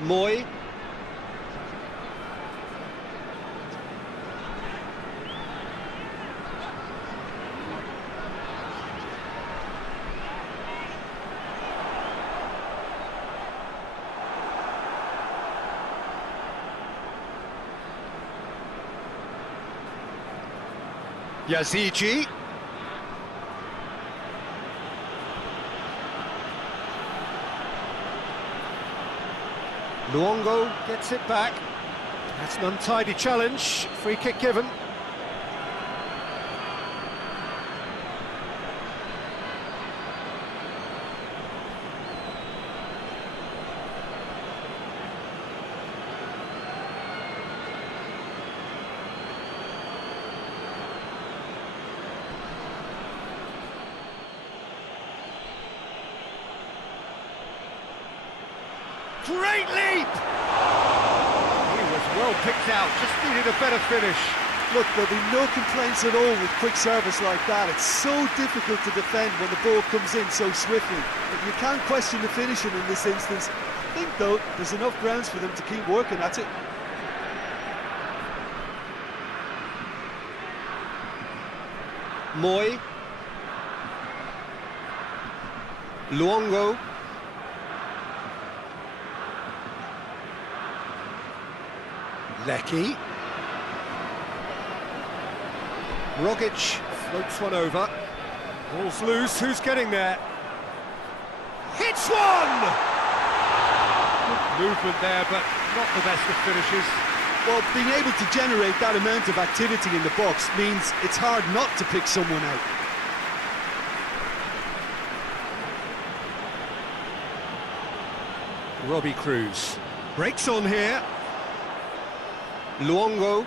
Moy. Yazici. Luongo gets it back. That's an untidy challenge. Free kick given. Great leap! He was well picked out, just needed a better finish. Look, there'll be no complaints at all with quick service like that. It's so difficult to defend when the ball comes in so swiftly. But you can't question the finishing in this instance. I think, though, there's enough grounds for them to keep working at it. Moy. Luongo. Lecky. Rogic floats one over. Ball's loose, who's getting there? Hits one! Good movement there, but not the best of finishes. Well, being able to generate that amount of activity in the box means it's hard not to pick someone out. Robbie Cruz breaks on here. Luongo.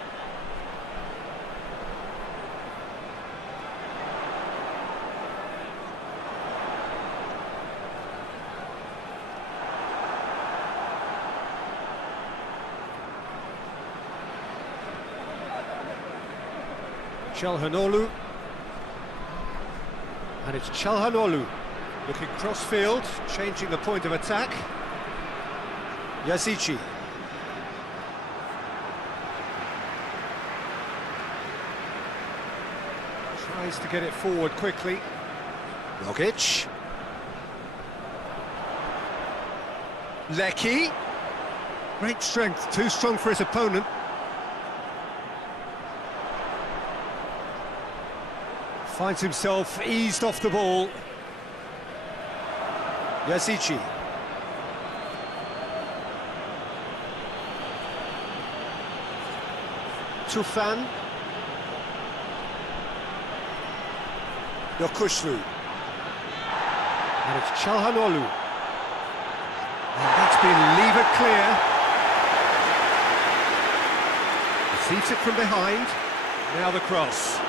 Çalhanoğlu. And it's Çalhanoğlu looking cross-field, changing the point of attack. Yazici. Tries to get it forward quickly. Rogic. Lecky. Great strength, too strong for his opponent. Finds himself eased off the ball. Yazici. Tufan. Yokuşlu. And it's Çalhanoğlu. And that's been levered clear. Receives it from behind. Now the cross.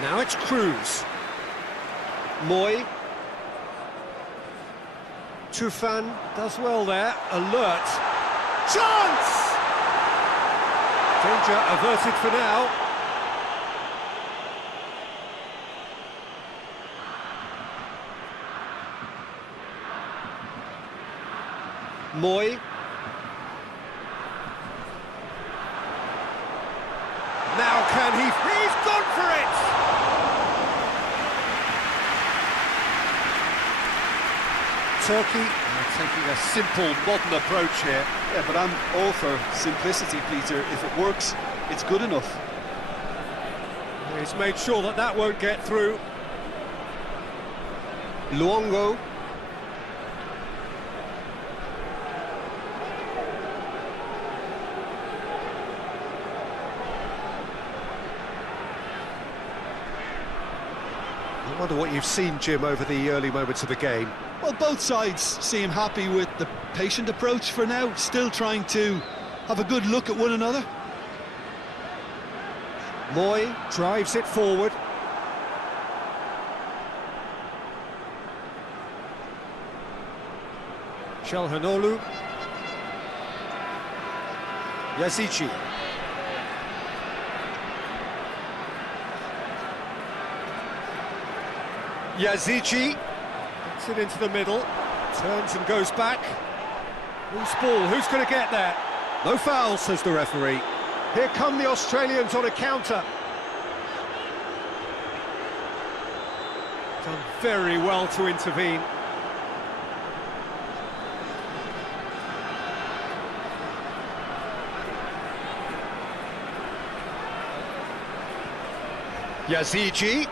Now it's Cruz. Moy. Tufan does well there. Alert. Chance! Danger averted for now. Moy. Now can he? He's gone for it! Turkey are taking a simple, modern approach here. Yeah, but I'm all for simplicity, Peter. If it works, it's good enough. He's made sure that that won't get through. Luongo. I wonder what you've seen, Jim, over the early moments of the game. Well, both sides seem happy with the patient approach for now, still trying to have a good look at one another. Moy drives it forward. Çalhanoğlu. Yazici. Yazici. Gets it into the middle, turns and goes back. Loose ball, who's going to get there? No foul, says the referee. Here come the Australians on a counter. Done very well to intervene. Yazigi.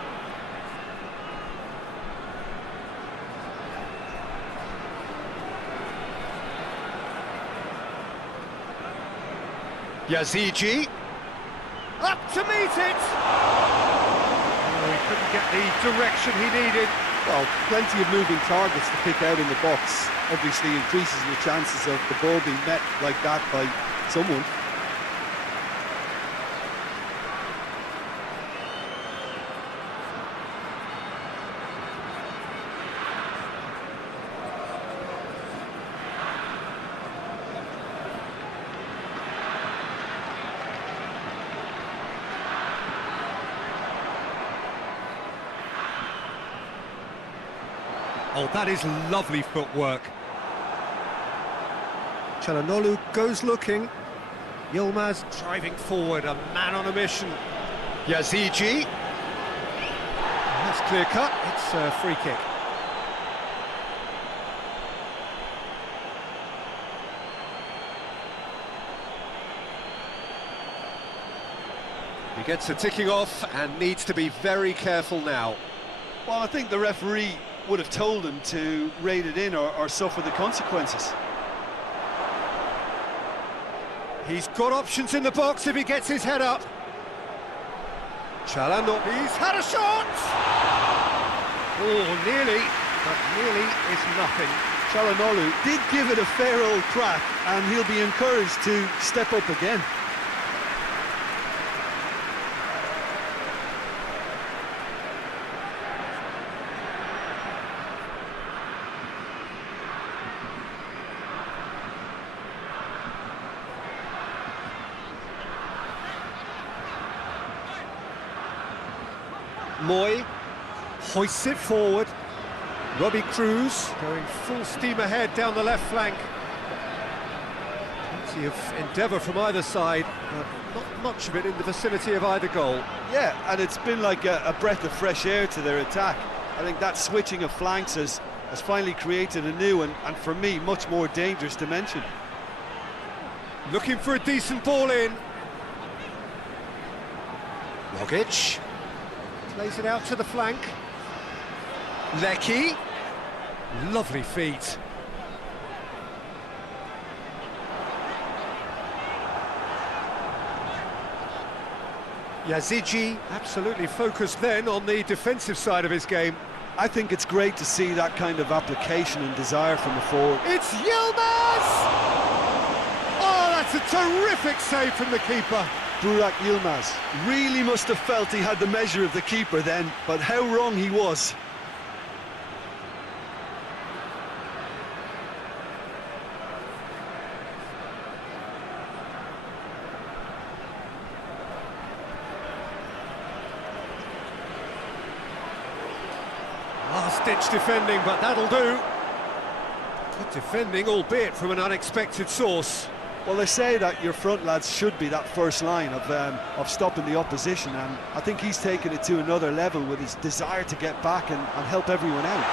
Yazigi. Up to meet it! Oh, he couldn't get the direction he needed. Well, plenty of moving targets to pick out in the box. Obviously increases your chances of the ball being met like that by someone. Oh, that is lovely footwork. Çalhanoğlu goes looking. Yilmaz driving forward, a man on a mission. Yazigi. That's clear cut, it's a free kick. He gets a ticking off and needs to be very careful now. Well, I think the referee would have told him to rate it in or suffer the consequences. He's got options in the box if he gets his head up. Çalhanoğlu, he's had a shot! Oh, nearly, but nearly is nothing. Çalhanoğlu did give it a fair old crack, and he'll be encouraged to step up again. Moy hoists it forward. Robbie Cruz going full steam ahead down the left flank. Plenty of endeavour from either side, but not much of it in the vicinity of either goal. Yeah, and it's been like a breath of fresh air to their attack. I think that switching of flanks has finally created a new and for me, much more dangerous dimension. Looking for a decent ball in. Rogic plays it out to the flank. Lecky. Lovely feet. Yazigi absolutely focused then on the defensive side of his game. I think it's great to see that kind of application and desire from a forward. It's Yilmaz! Oh, that's a terrific save from the keeper. Burak Yilmaz really must have felt he had the measure of the keeper then, but how wrong he was. Last-ditch defending, but that'll do. Good defending, albeit from an unexpected source. Well, they say that your front lads should be that first line of stopping the opposition, and I think he's taken it to another level with his desire to get back and help everyone out.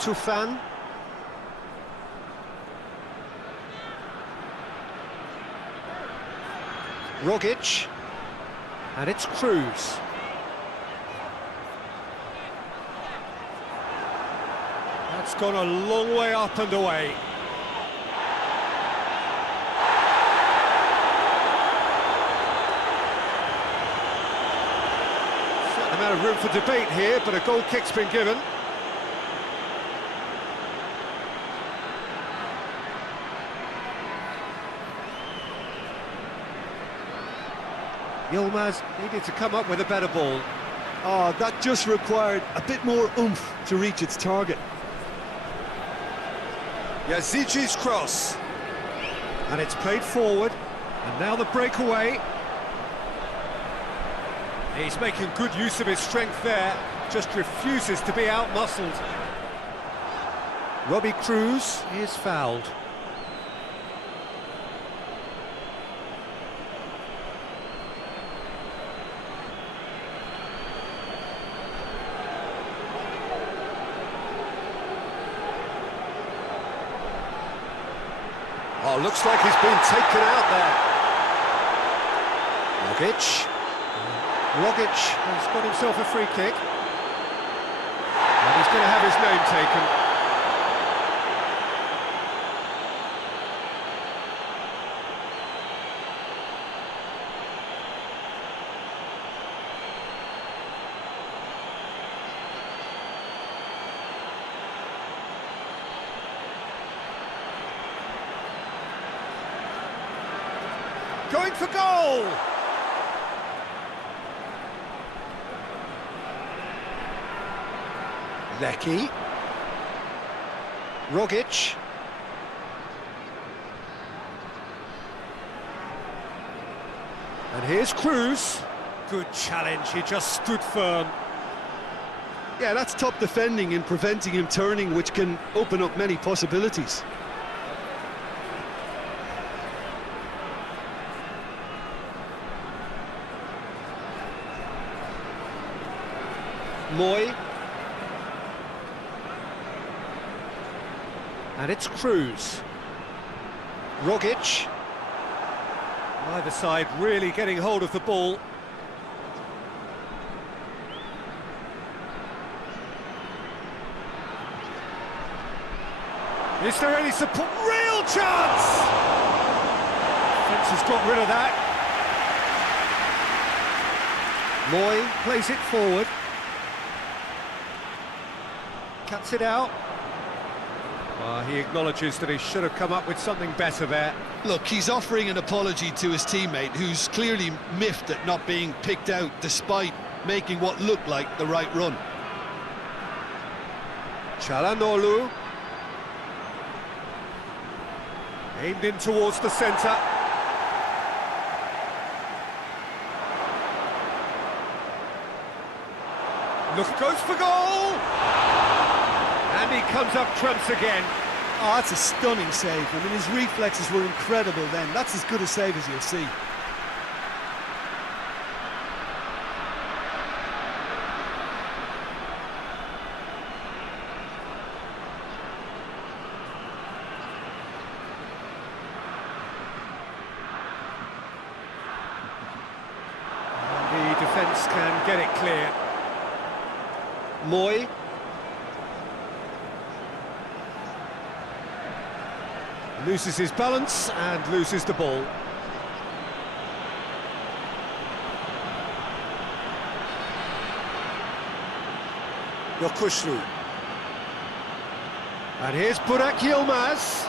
Tufan. Rogic. And it's Cruz. That's gone a long way up and away. Certain amount of room for debate here, but a goal kick's been given. Yilmaz needed to come up with a better ball. Oh, that just required a bit more oomph to reach its target. Yazigi's cross. And it's played forward. And now the breakaway. He's making good use of his strength there. just refuses to be out-muscled. Robbie Cruz is fouled. Oh, looks like he's been taken out there. Rogic has got himself a free kick. And he's going to have his name taken. Going for goal! Lecky. Rogic. And here's Cruz. Good challenge, he just stood firm. Yeah, that's top defending and preventing him turning, which can open up many possibilities. Moy. And it's Cruz. Rogic. Neither side really getting hold of the ball. Is there any support? Real chance! Fence has got rid of that. Moy plays it forward. Cuts it out. He acknowledges that he should have come up with something better there. Look, he's offering an apology to his teammate, who's clearly miffed at not being picked out despite making what looked like the right run. Çalhanoğlu. Aimed in towards the centre. Look, goes for goal! And he comes up trumps again. Oh, that's a stunning save. I mean, his reflexes were incredible then. That's as good a save as you'll see. And the defence can get it clear. Moy. Loses his balance and loses the ball. Yokuşlu. And here's Burak Yilmaz.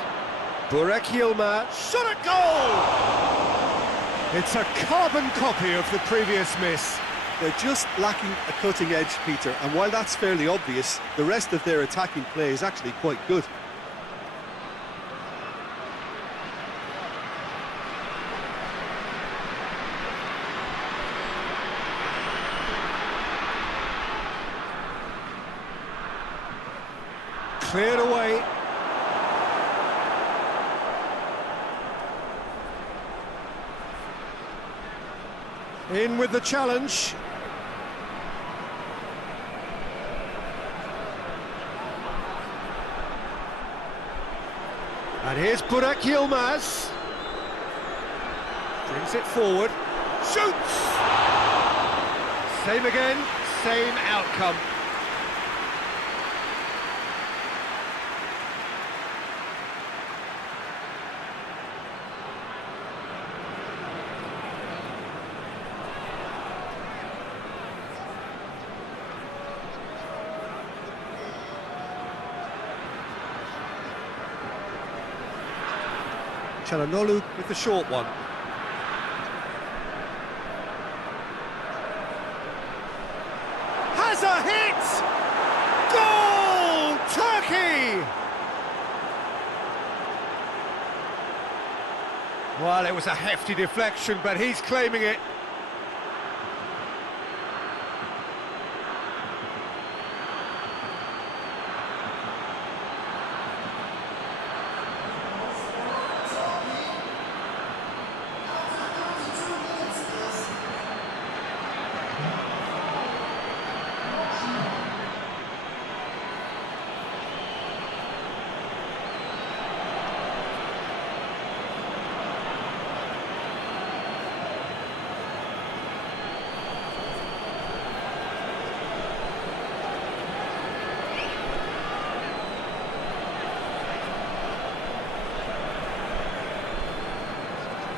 Burak Yilmaz, shot at goal! It's a carbon copy of the previous miss. They're just lacking a cutting edge, Peter, and while that's fairly obvious, the rest of their attacking play is actually quite good. Cleared away. In with the challenge. And here's Burak Yilmaz. Brings it forward. Shoots! Same again, same outcome. Çalhanoğlu with the short one. Has a hit! Goal! Turkey! Well, it was a hefty deflection, but he's claiming it.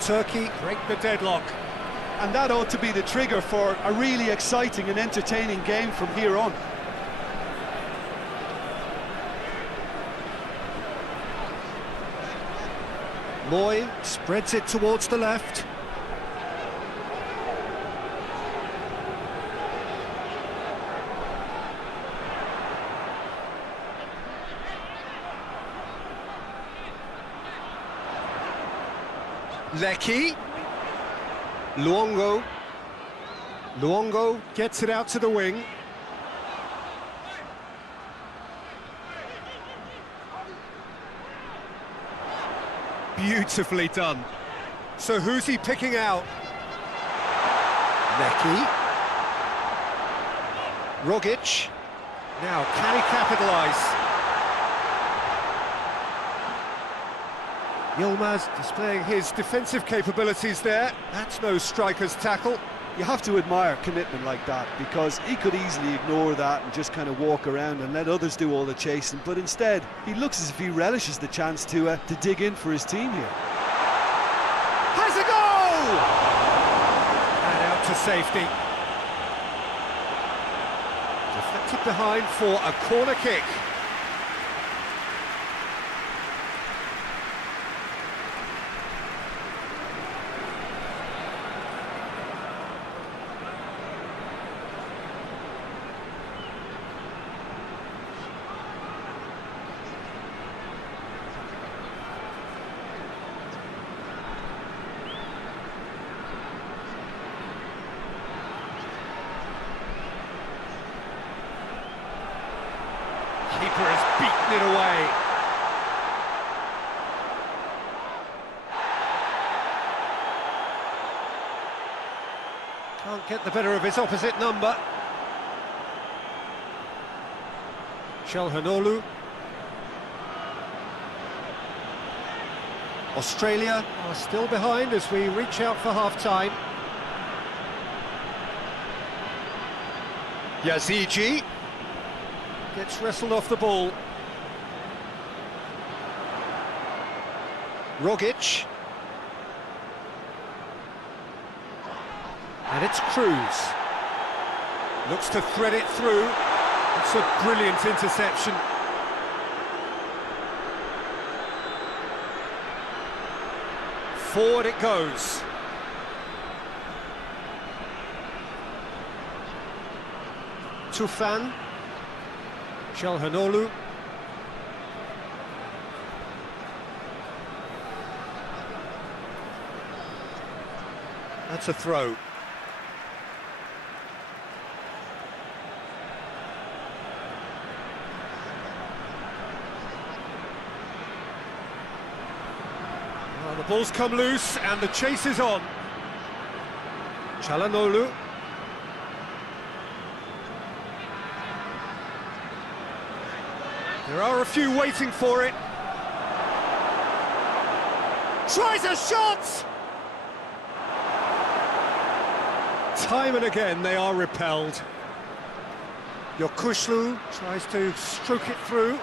Turkey break the deadlock. And that ought to be the trigger for a really exciting and entertaining game from here on. Moy spreads it towards the left. Lecky. Luongo. Luongo gets it out to the wing. Beautifully done. So who's he picking out? Lecky. Rogic. Now, can he capitalise? Yilmaz displaying his defensive capabilities there. That's no striker's tackle. You have to admire commitment like that, because he could easily ignore that and just kind of walk around and let others do all the chasing, but instead he looks as if he relishes the chance to dig in for his team here. Has a goal! And out to safety. Deflected behind for a corner kick. Keeper has beaten it away. Can't get the better of his opposite number. Çalhanoğlu. Australia are still behind as we reach out for half-time. Yazici gets wrestled off the ball. Rogic. And it's Cruz. Looks to thread it through. It's a brilliant interception. Forward it goes. Tufan. Çalhanoğlu. That's a throw. Well, the ball's come loose and the chase is on. Çalhanoğlu. There are a few waiting for it. Tries a shot! Time and again they are repelled. Yokuşlu tries to stroke it through.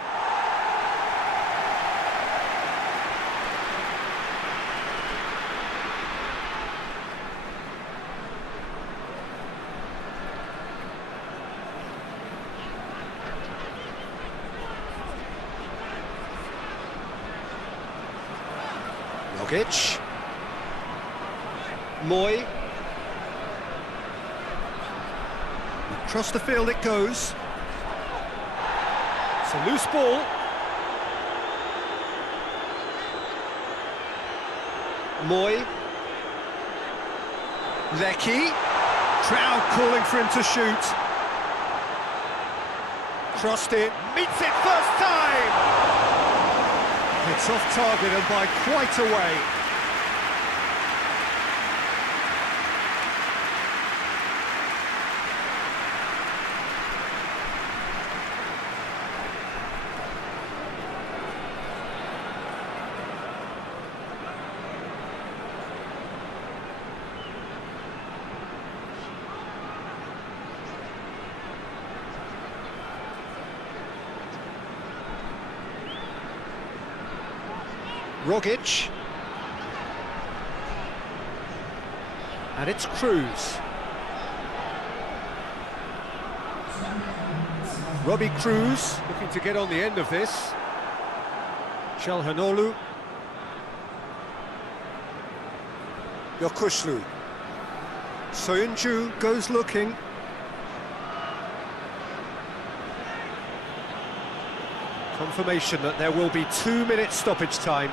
Rogic. Moy. Across the field it goes. It's a loose ball. Moy. Lecky. Crowd calling for him to shoot. Crossed it. Meets it first time! It's off target and by quite a way. Rogic. And it's Cruz. Robbie Cruz looking to get on the end of this. Çalhanoğlu. Yokushlu. Soyuncu goes looking. Confirmation that there will be 2-minute stoppage time.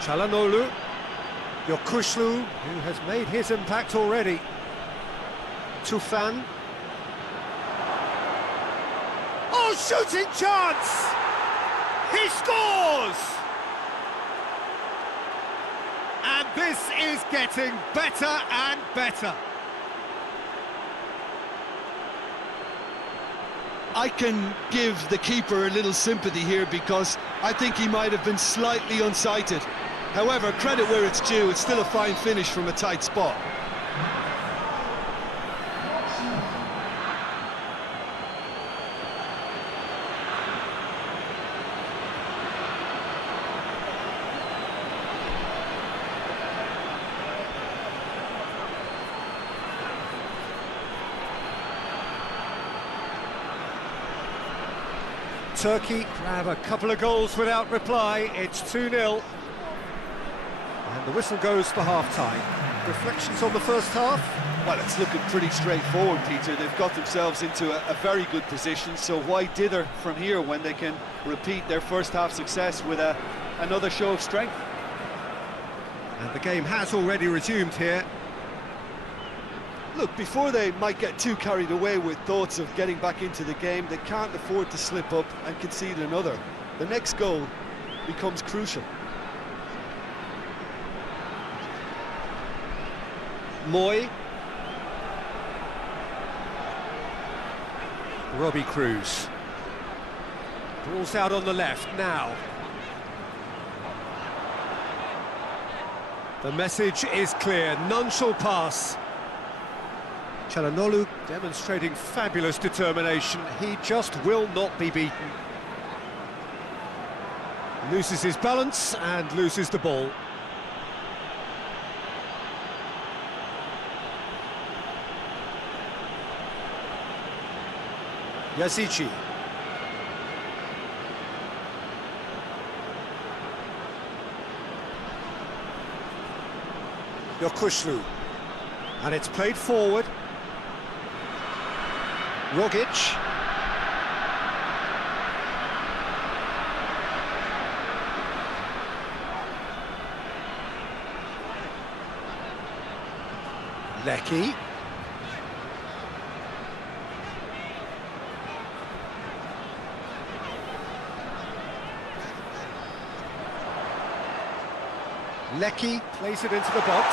Çalhanoğlu. Yokushlu, who has made his impact already. Tufan. Oh, shooting chance! He scores! And this is getting better and better. I can give the keeper a little sympathy here because I think he might have been slightly unsighted. However, credit where it's due, it's still a fine finish from a tight spot. Turkey grab a couple of goals without reply. It's 2-0. And the whistle goes for half-time. Reflections on the first half? Well, it's looking pretty straightforward, Peter. They've got themselves into a very good position, so why dither from here when they can repeat their first half success with another show of strength? And the game has already resumed here. Look, before they might get too carried away with thoughts of getting back into the game, they can't afford to slip up and concede another. The next goal becomes crucial. Moy. Robbie Cruz. Ball's out on the left now. The message is clear, none shall pass. Çalhanoğlu demonstrating fabulous determination. He just will not be beaten. Loses his balance and loses the ball. Yazici. Yokushlu. And it's played forward. Rogic. Lecky. Lecky plays it into the box.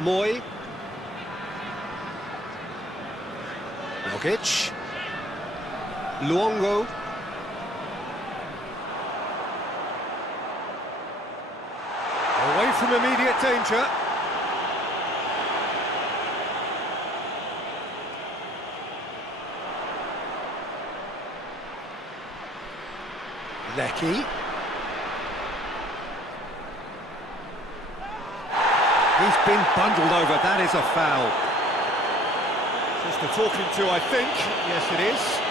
Moy. Rogic. Luongo. Away from immediate danger. Lecky. He's been bundled over, that is a foul. Just a talking to, I think. Yes, it is.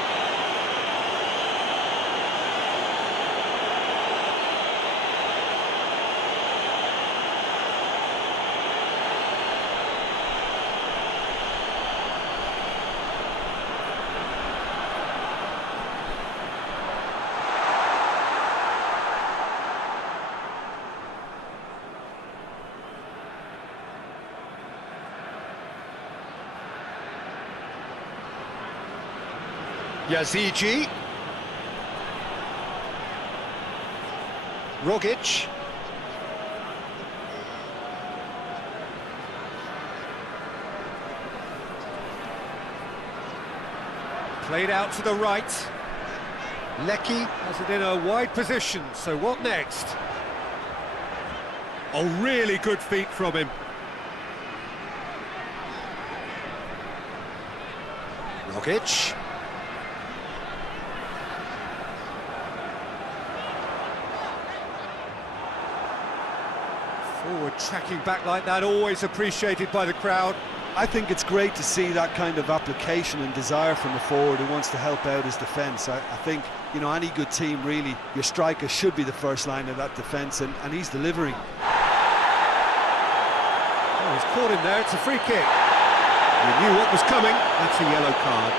Yazici. Rogic. Played out to the right. Lecky has it in a wide position, so what next? Oh, really good feet from him. Rogic. Forward tracking back like that, always appreciated by the crowd. I think it's great to see that kind of application and desire from a forward who wants to help out his defence. I think, you know, any good team, really, your striker should be the first line of that defence, and he's delivering. Oh, he's caught him there, it's a free kick. He knew what was coming, that's a yellow card.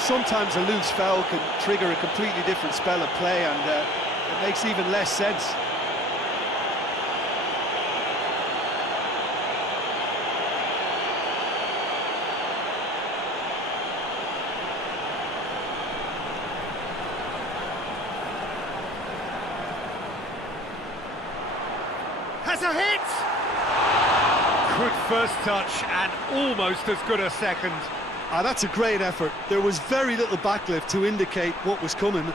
Sometimes a loose foul can trigger a completely different spell of play, and it makes even less sense. Has a hit! Good first touch and almost as good a second. That's a great effort. There was very little backlift to indicate what was coming.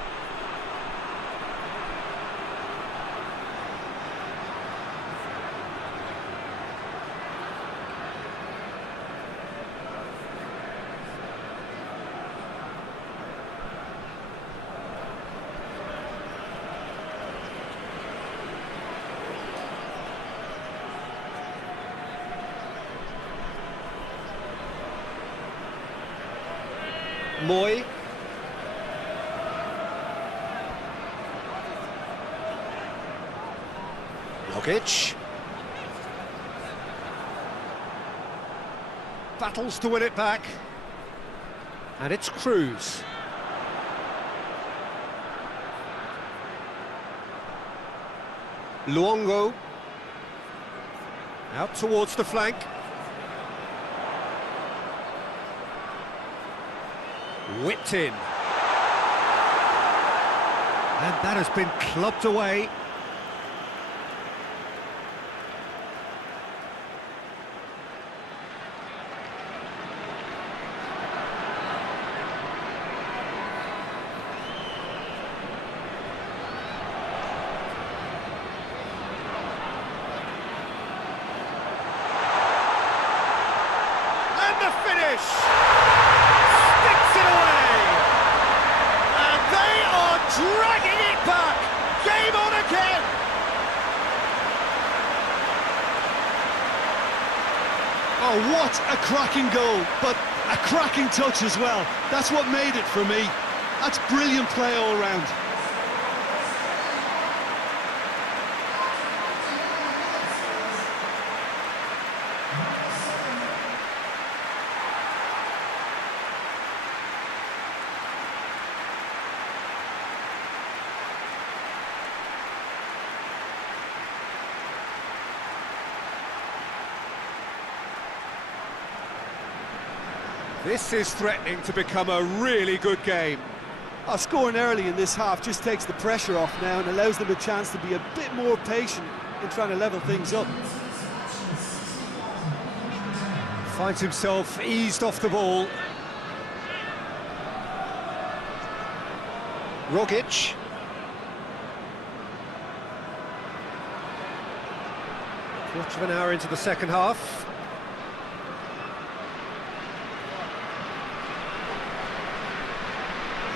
Moy. Rogic. Battles to win it back. And it's Cruz. Luongo. Out towards the flank. Whipped in. And that has been clubbed away. And the finish! Dragging it back! Game on again! Oh, what a cracking goal, but a cracking touch as well. That's what made it for me. That's brilliant play all round. This is threatening to become a really good game. Scoring early in this half just takes the pressure off now and allows them a chance to be a bit more patient in trying to level things up. Finds himself eased off the ball. Rogic. Quarter of an hour into the second half.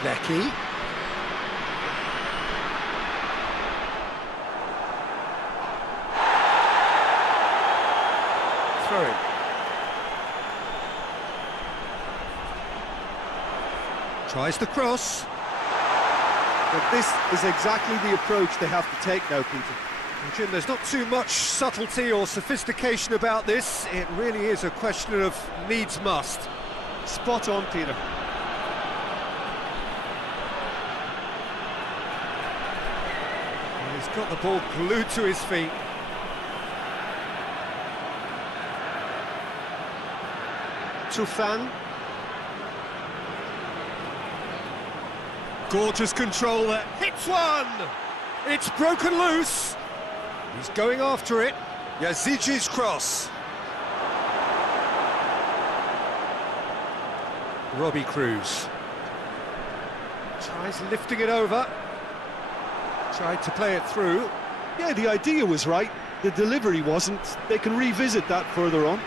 Lecky. Throw. Tries the cross. But this is exactly the approach they have to take now, Peter. Well, Jim, there's not too much subtlety or sophistication about this. It really is a question of needs must. Spot on, Peter. He's got the ball glued to his feet. Tufan. Gorgeous control there. Hits one! It's broken loose. He's going after it. Yazici's cross. Robbie Cruz. Tries lifting it over. Tried to play it through. Yeah, the idea was right. The delivery wasn't. They can revisit that further on.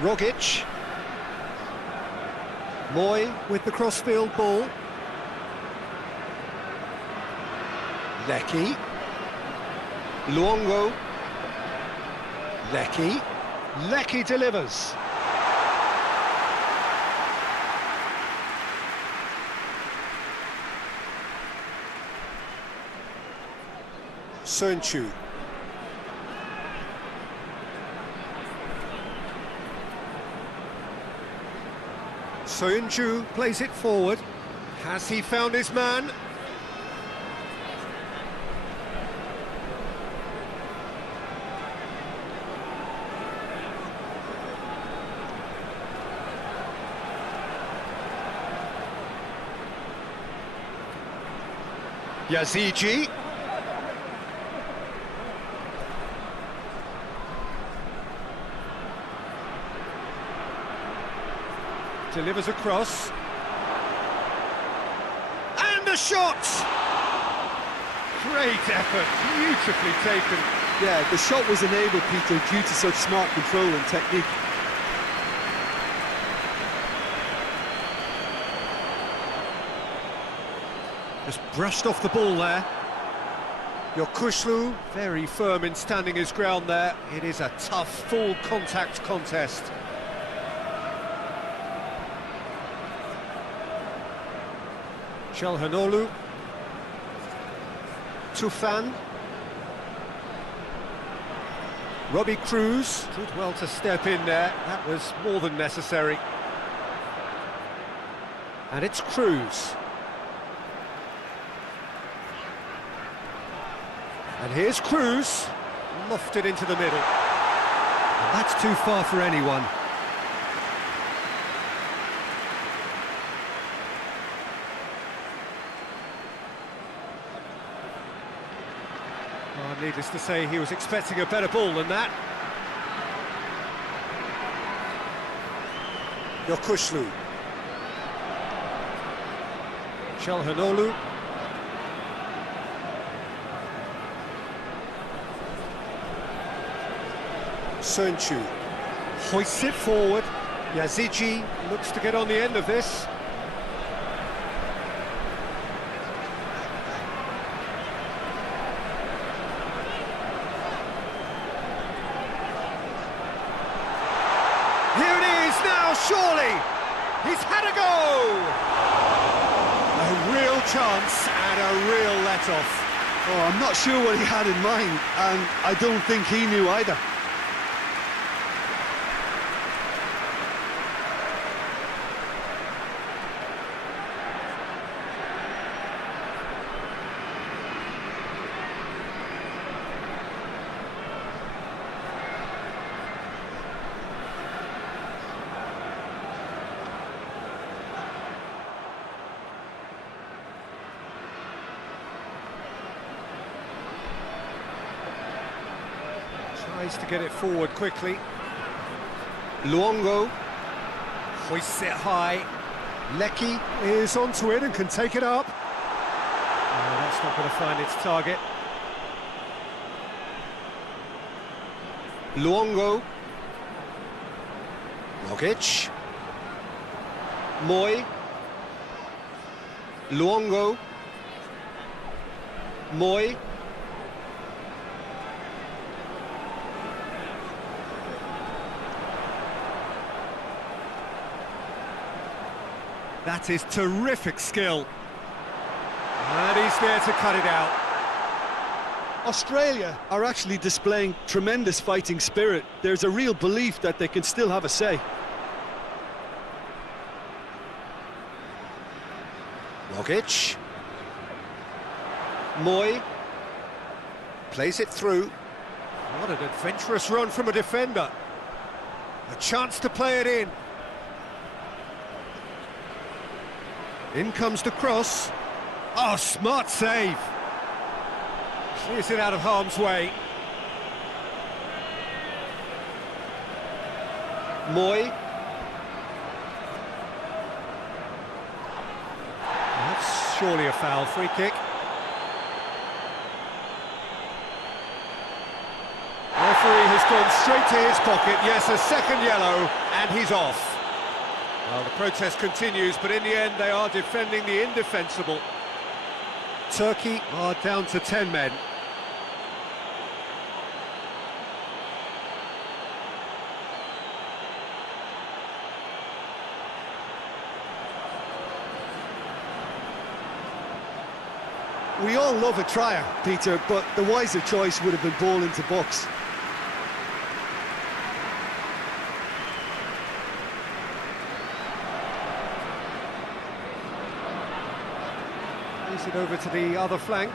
Rogic. Moy with the crossfield ball. Lecky. Luongo. Lecky. Lecky delivers. Susanto. Susanto plays it forward. Has he found his man? Yazigi. Delivers across. And a shot! Great effort, beautifully taken. Yeah, the shot was enabled, Peter, due to such smart control and technique. Just brushed off the ball there. Yokushlu, very firm in standing his ground there. It is a tough, full contact contest. Chalhanoglu. Tufan. Robbie Cruz did well to step in there. That was more than necessary. And it's Cruz. And here's Cruz, lofted into the middle. And that's too far for anyone. Oh, needless to say, he was expecting a better ball than that. Yokushlu. Chalhanoglu. Susanto hoists it forward. Yazigi looks to get on the end of this. Here it is now, surely! He's had a go! A real chance and a real let-off. Oh, I'm not sure what he had in mind, and I don't think he knew either. Tries to get it forward quickly. Luongo hoists it high. Lecky is onto it and can take it up. Oh, that's not going to find its target. Luongo. Rogic. Moy. Luongo. Moy. That is terrific skill. And he's there to cut it out. Australia are actually displaying tremendous fighting spirit. There's a real belief that they can still have a say. Rogic. Moy. Plays it through. What an adventurous run from a defender. A chance to play it in. In comes the cross. Oh, smart save. Clears it out of harm's way. Moy. That's surely a foul. Free kick. The referee has That's gone straight to his pocket. Yes, a second yellow, and he's off. Well, the protest continues, but in the end, they are defending the indefensible. Turkey are down to 10 men. We all love a trier, Peter, but the wiser choice would have been ball into box. Plays it over to the other flank.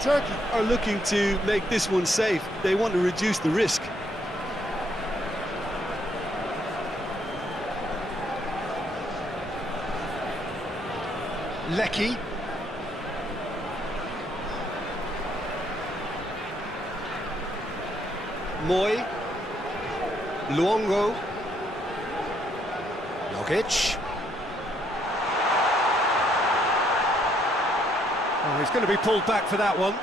Turkey are looking to make this one safe. They want to reduce the risk. Lecky. Moy. Luongo. Jokic. Oh, he's going to be pulled back for that one.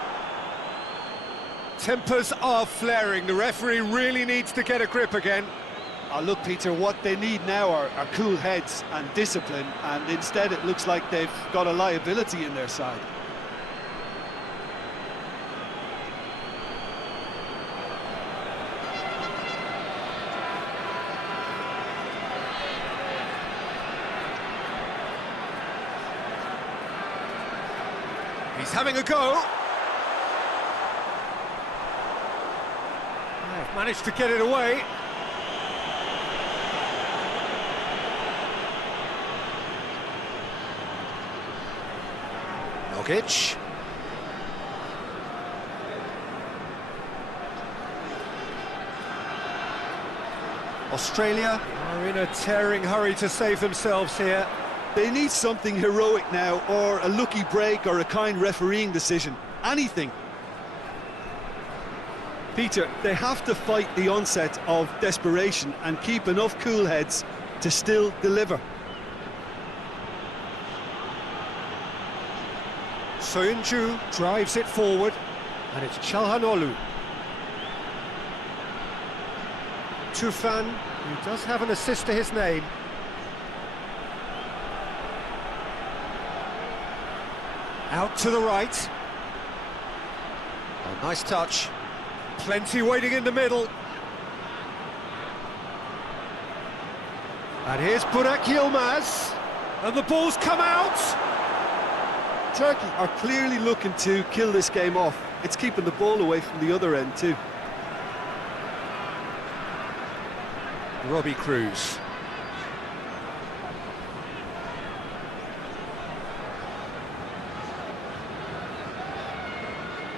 Tempers are flaring. The referee really needs to get a grip again. Look, Peter, what they need now are cool heads and discipline, and instead it looks like they've got a liability in their side. He's having a go. They've managed to get it away. Jokic. Australia are in a tearing hurry to save themselves here. They need something heroic now, or a lucky break, or a kind refereeing decision. Anything. Peter, they have to fight the onset of desperation and keep enough cool heads to still deliver. Soyuncu drives it forward, and it's Çalhanoğlu. Tufan, who does have an assist to his name. Out to the right. Oh, nice touch. Plenty waiting in the middle. And here's Burak Yilmaz. And the ball's come out. Turkey are clearly looking to kill this game off. It's keeping the ball away from the other end too. Robbie Cruz.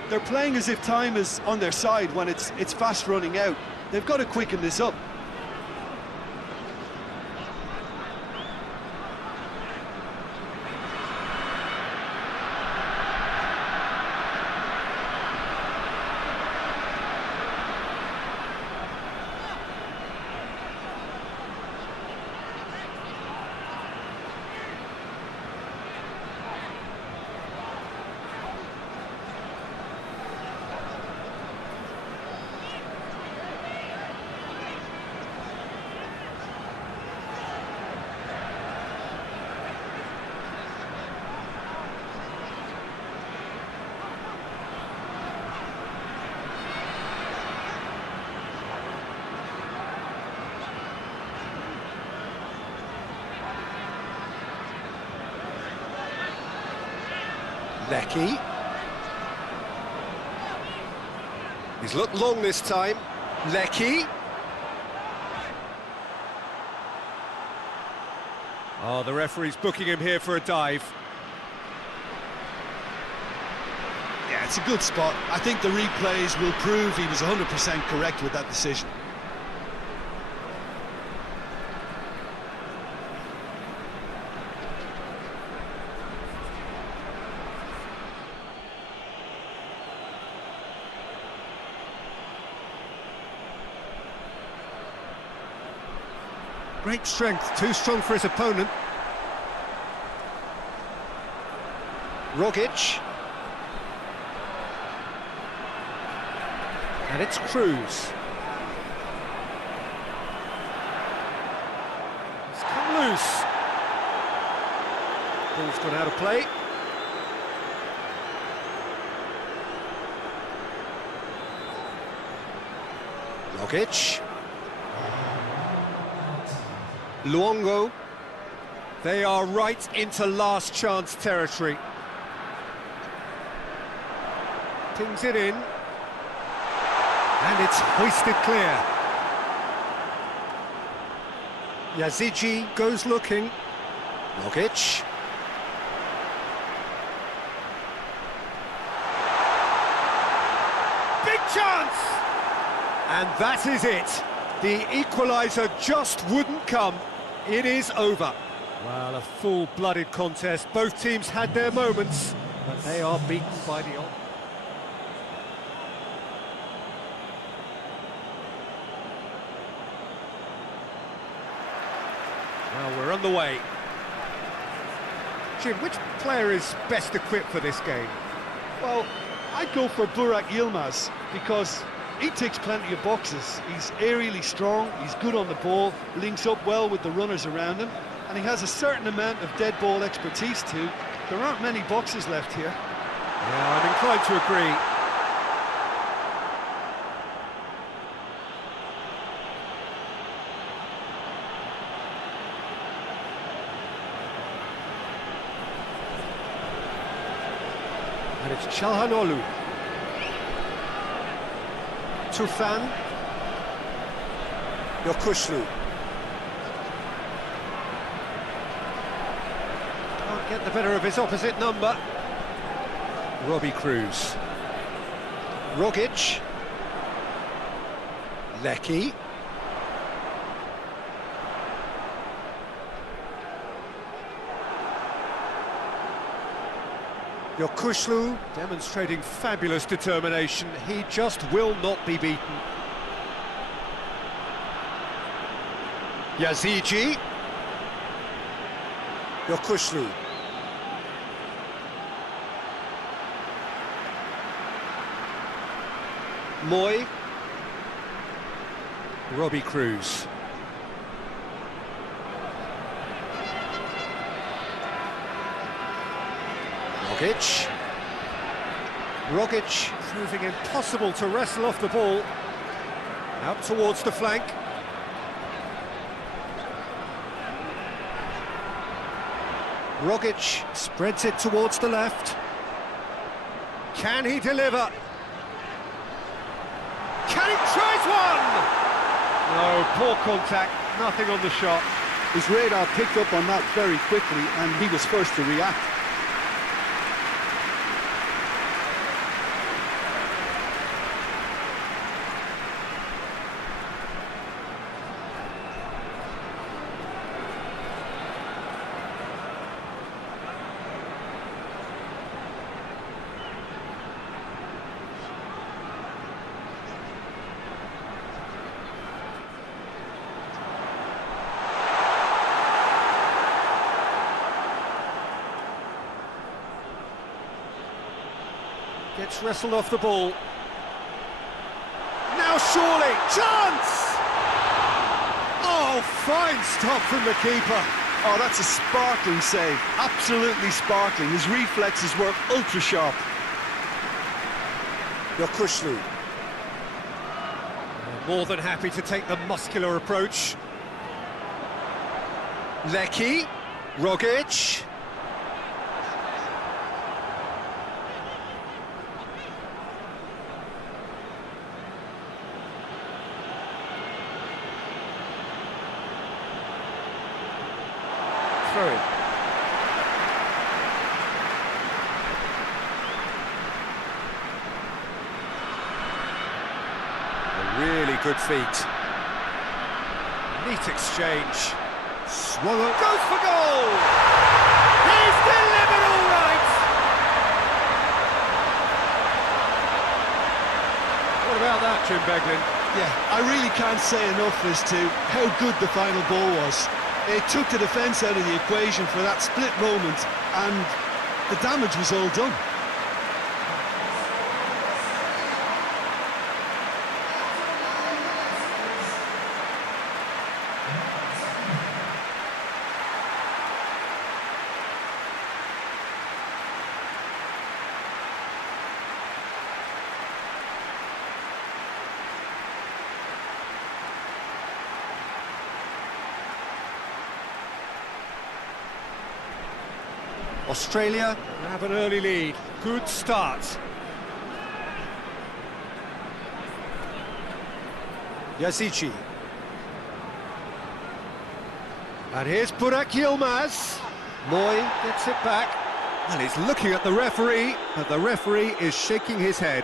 They're playing as if time is on their side when it's fast running out. They've got to quicken this up. Lecky. He's looked long this time. Lecky. Oh, the referee's booking him here for a dive. Yeah, it's a good spot. I think the replays will prove he was 100% correct with that decision. Great strength, too strong for his opponent. Rogic. And it's Cruz. It's come loose. Ball's gone out of play. Rogic. Luongo. They are right into last chance territory. Pings it in. And it's hoisted clear. Yazigi goes looking. Rogic. Big chance! And that is it. The equaliser just wouldn't come. It is over. Well, a full-blooded contest. Both teams had their moments, but they are beaten by the odds. Well, we're on the way. Jim, which player is best equipped for this game? Well, I'd go for Burak Yilmaz because he ticks plenty of boxes. He's aerially strong, he's good on the ball, links up well with the runners around him, and he has a certain amount of dead ball expertise too. There aren't many boxes left here. Yeah, I'm inclined to agree. And it's Çalhanoğlu. Tufan. Yokuşlu. Can't get the better of his opposite number. Robbie Cruz. Rogic. Lecky. Yokuşlu demonstrating fabulous determination. He just will not be beaten. Yazigi. Yokuşlu. Moy. Robbie Cruz. Rogic. Rogic proving impossible to wrestle off the ball. Out towards the flank. Rogic spreads it towards the left. Can he deliver? Can he tries one? No, poor contact, nothing on the shot. His radar picked up on that very quickly and he was first to react. Gets wrestled off the ball. Now surely, chance! Oh, fine stop from the keeper. Oh, that's a sparkling save, absolutely sparkling. His reflexes were ultra sharp. Yokuşlu. More than happy to take the muscular approach. Lecky, Rogic. Throw it. A really good feat. Neat exchange. Swallow goes for goal! He's delivered all right! What about that, Jim Beglin? Yeah, I really can't say enough as to how good the final ball was. It took the defence out of the equation for that split moment, and the damage was all done. Australia have an early lead. Good start. Yazici. And here's Burak Yilmaz. Moy gets it back. And he's looking at the referee, but the referee is shaking his head.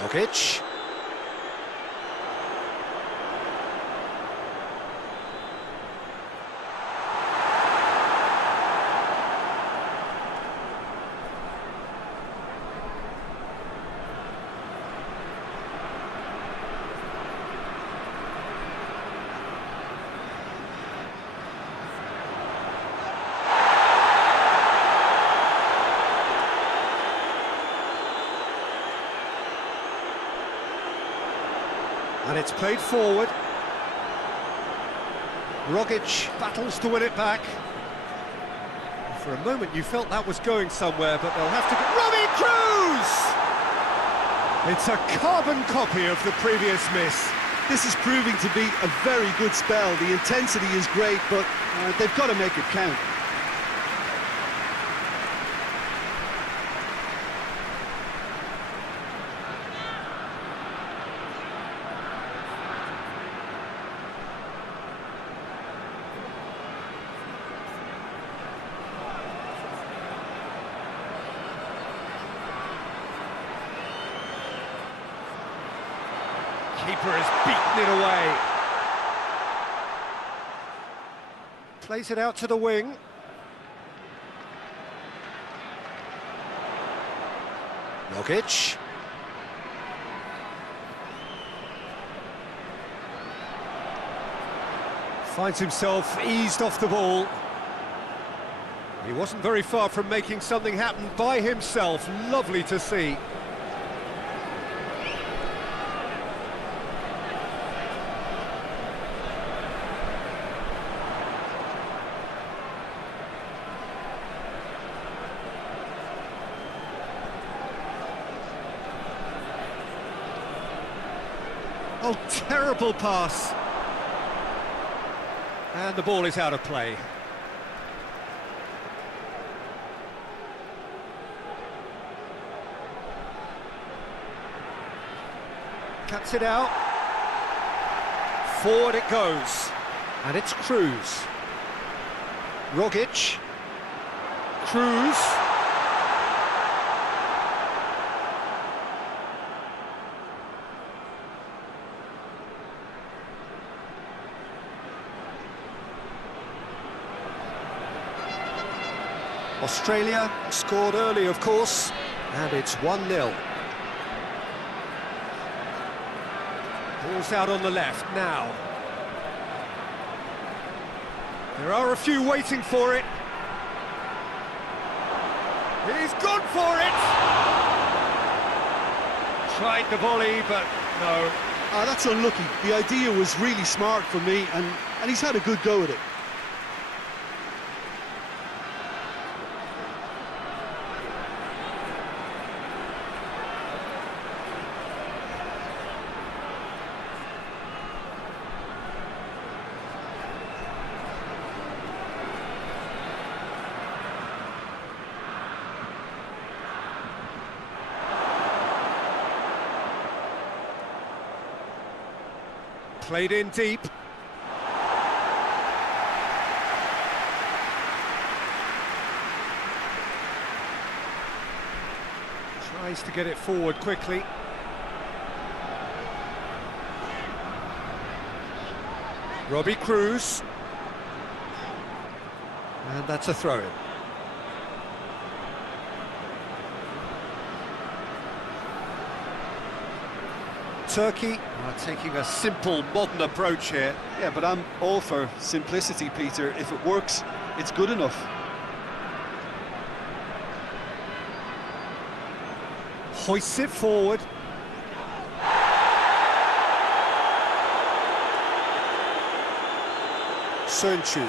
Rogic. And it's played forward. Rogic battles to win it back. For a moment you felt that was going somewhere, but they'll have to go. Robbie Cruz! It's a carbon copy of the previous miss. This is proving to be a very good spell. The intensity is great, but they've got to make it count. Keeper has beaten it away. Plays it out to the wing. Rogic. Finds himself eased off the ball. He wasn't very far from making something happen by himself. Lovely to see. Oh, terrible pass. And the ball is out of play. Cuts it out. Forward it goes. And it's Cruz. Rogic. Cruz. Australia scored early, of course, and it's 1-0. Ball's out on the left now. There are a few waiting for it. He's gone for it! Tried the volley, but no. That's unlucky. The idea was really smart for me, and he's had a good go at it. Played in deep. Tries to get it forward quickly. Robbie Cruz. And that's a throw-in. Turkey are taking a simple, modern approach here. Yeah, but I'm all for simplicity, Peter. If it works, it's good enough. hoists it forward. Sunchu.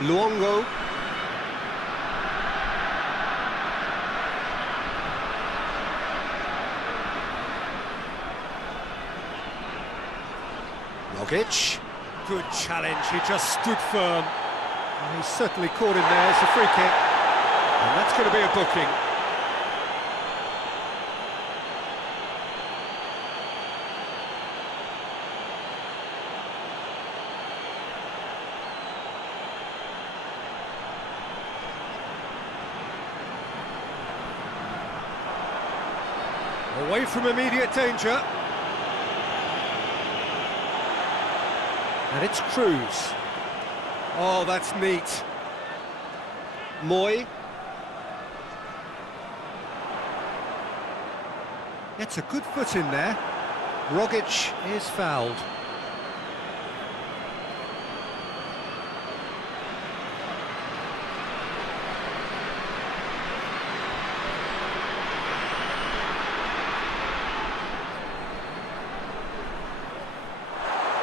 Luongo. Rogic. Good challenge, he just stood firm. And he's certainly caught him there, it's a free kick. And that's going to be a booking. Away from immediate danger. And it's Cruz. Oh, that's neat. Moy. Gets a good foot in there. Rogic is fouled.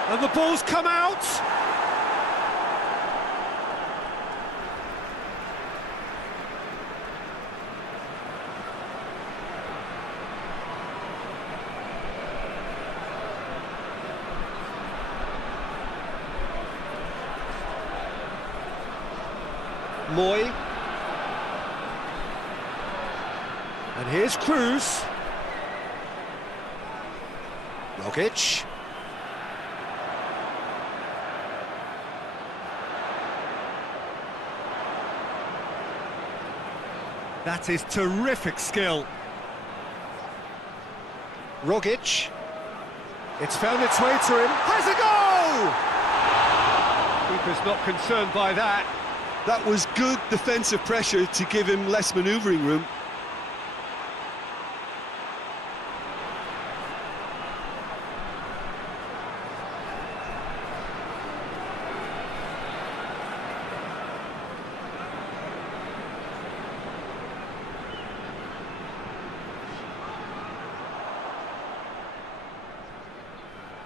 And the ball's come out! Moy. And here's Cruz. Rogic. That is terrific skill. Rogic. It's found its way to him. Has a goal! Keeper's not concerned by that. That was good defensive pressure to give him less manoeuvring room.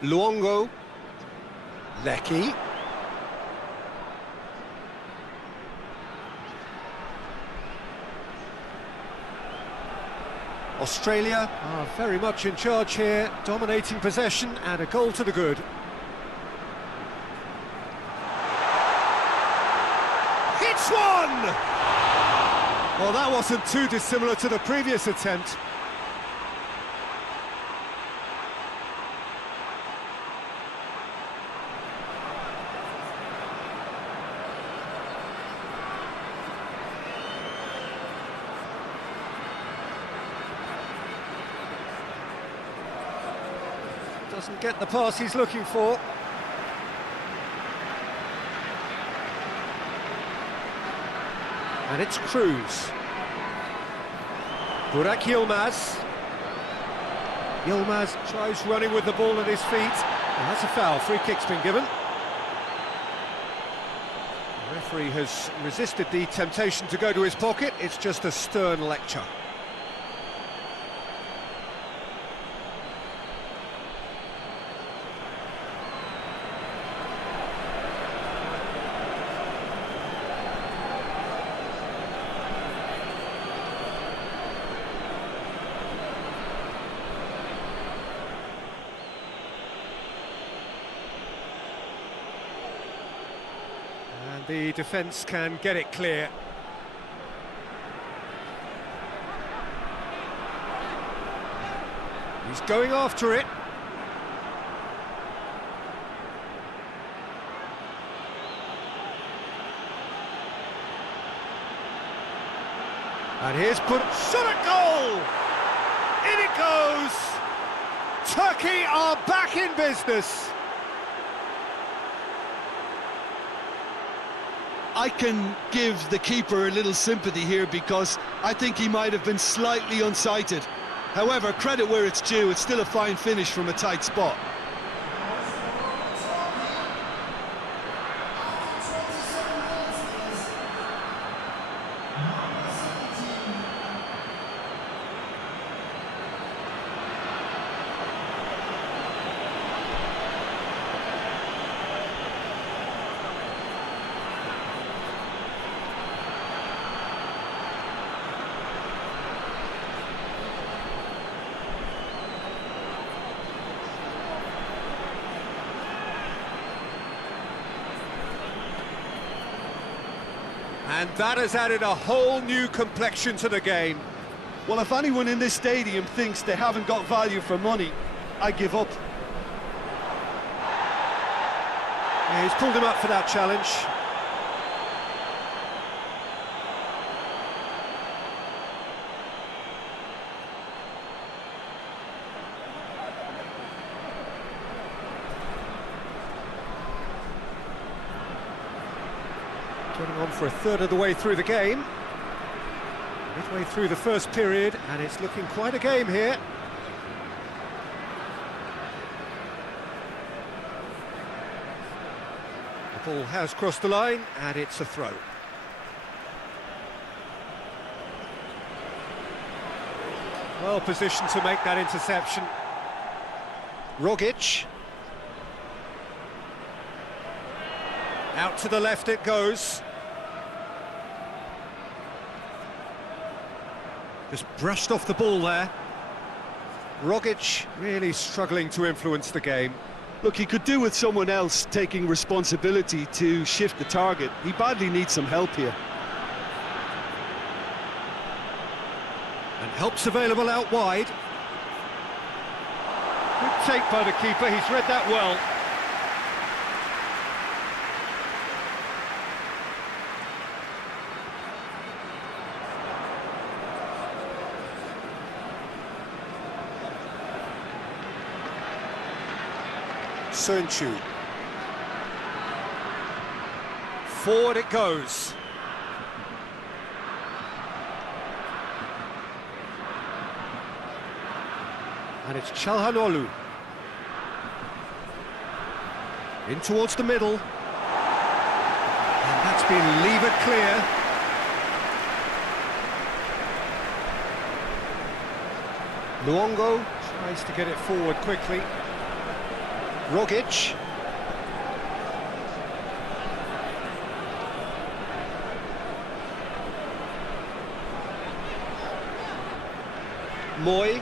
Luongo. Lecky. Australia are very much in charge here, dominating possession and a goal to the good. Hits one! Well, that wasn't too dissimilar to the previous attempt. Doesn't get the pass he's looking for. And it's Cruz. Burak Yilmaz. Yilmaz tries running with the ball at his feet. And that's a foul. Free kick's been given. The referee has resisted the temptation to go to his pocket. It's just a stern lecture. The defence can get it clear. He's going after it. And here's put shot at goal! In it goes! Turkey are back in business. I can give the keeper a little sympathy here because I think he might have been slightly unsighted. However, credit where it's due, it's still a fine finish from a tight spot. And that has added a whole new complexion to the game. Well, if anyone in this stadium thinks they haven't got value for money, I give up. Yeah, he's pulled him up for that challenge. Getting on for a third of the way through the game. Midway through the first period, and it's looking quite a game here. The ball has crossed the line, and it's a throw. Well positioned to make that interception. Rogic. Out to the left it goes. Just brushed off the ball there. Rogic really struggling to influence the game. Look, he could do with someone else taking responsibility to shift the target. He badly needs some help here. And help's available out wide. Good take by the keeper, he's read that well. Susanto. Forward it goes. And it's Çalhanoğlu. In towards the middle. And that's been levered clear. Luongo tries to get it forward quickly. Rogic. Moy.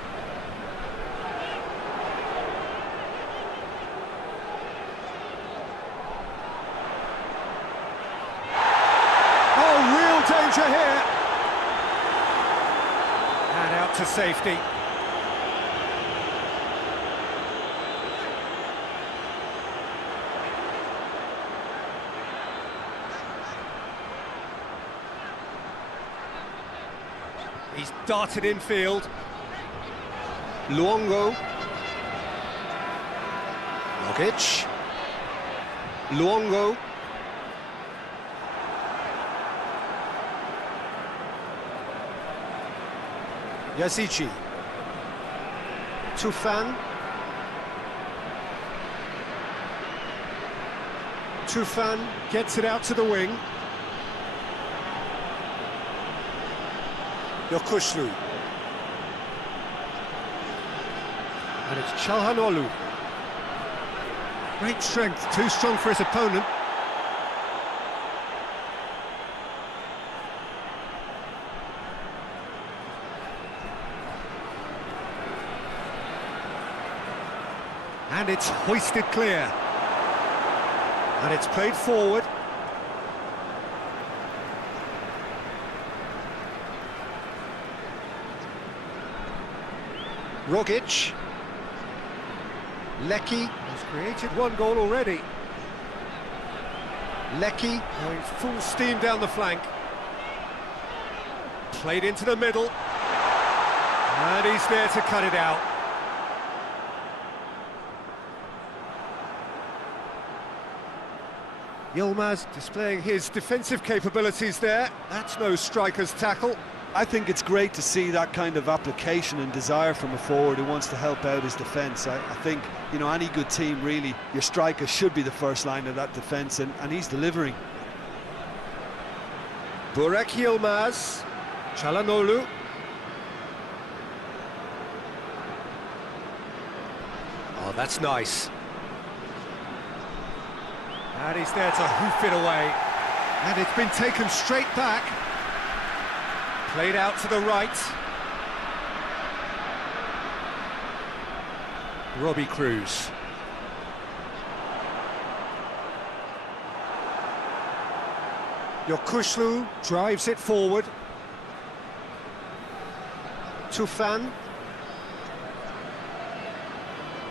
Oh, real danger here. And out to safety. He's darted infield. Luongo. Rogic. Luongo. Yazici. Tufan. Tufan gets it out to the wing. Yokuşlu. And it's Çalhanoğlu. Great strength, too strong for his opponent. And it's hoisted clear. And it's played forward. Rogic. Lecky has created one goal already. Lecky going full steam down the flank. Played into the middle. And he's there to cut it out. Yilmaz displaying his defensive capabilities there. That's no striker's tackle. I think it's great to see that kind of application and desire from a forward who wants to help out his defence. I think, you know, any good team, really, your striker should be the first line of that defence, and he's delivering. Burak Yilmaz, Çalhanoğlu. Oh, that's nice. And he's there to hoof it away. And it's been taken straight back. Played out to the right. Robbie Cruz. Yokushlu drives it forward. Tufan.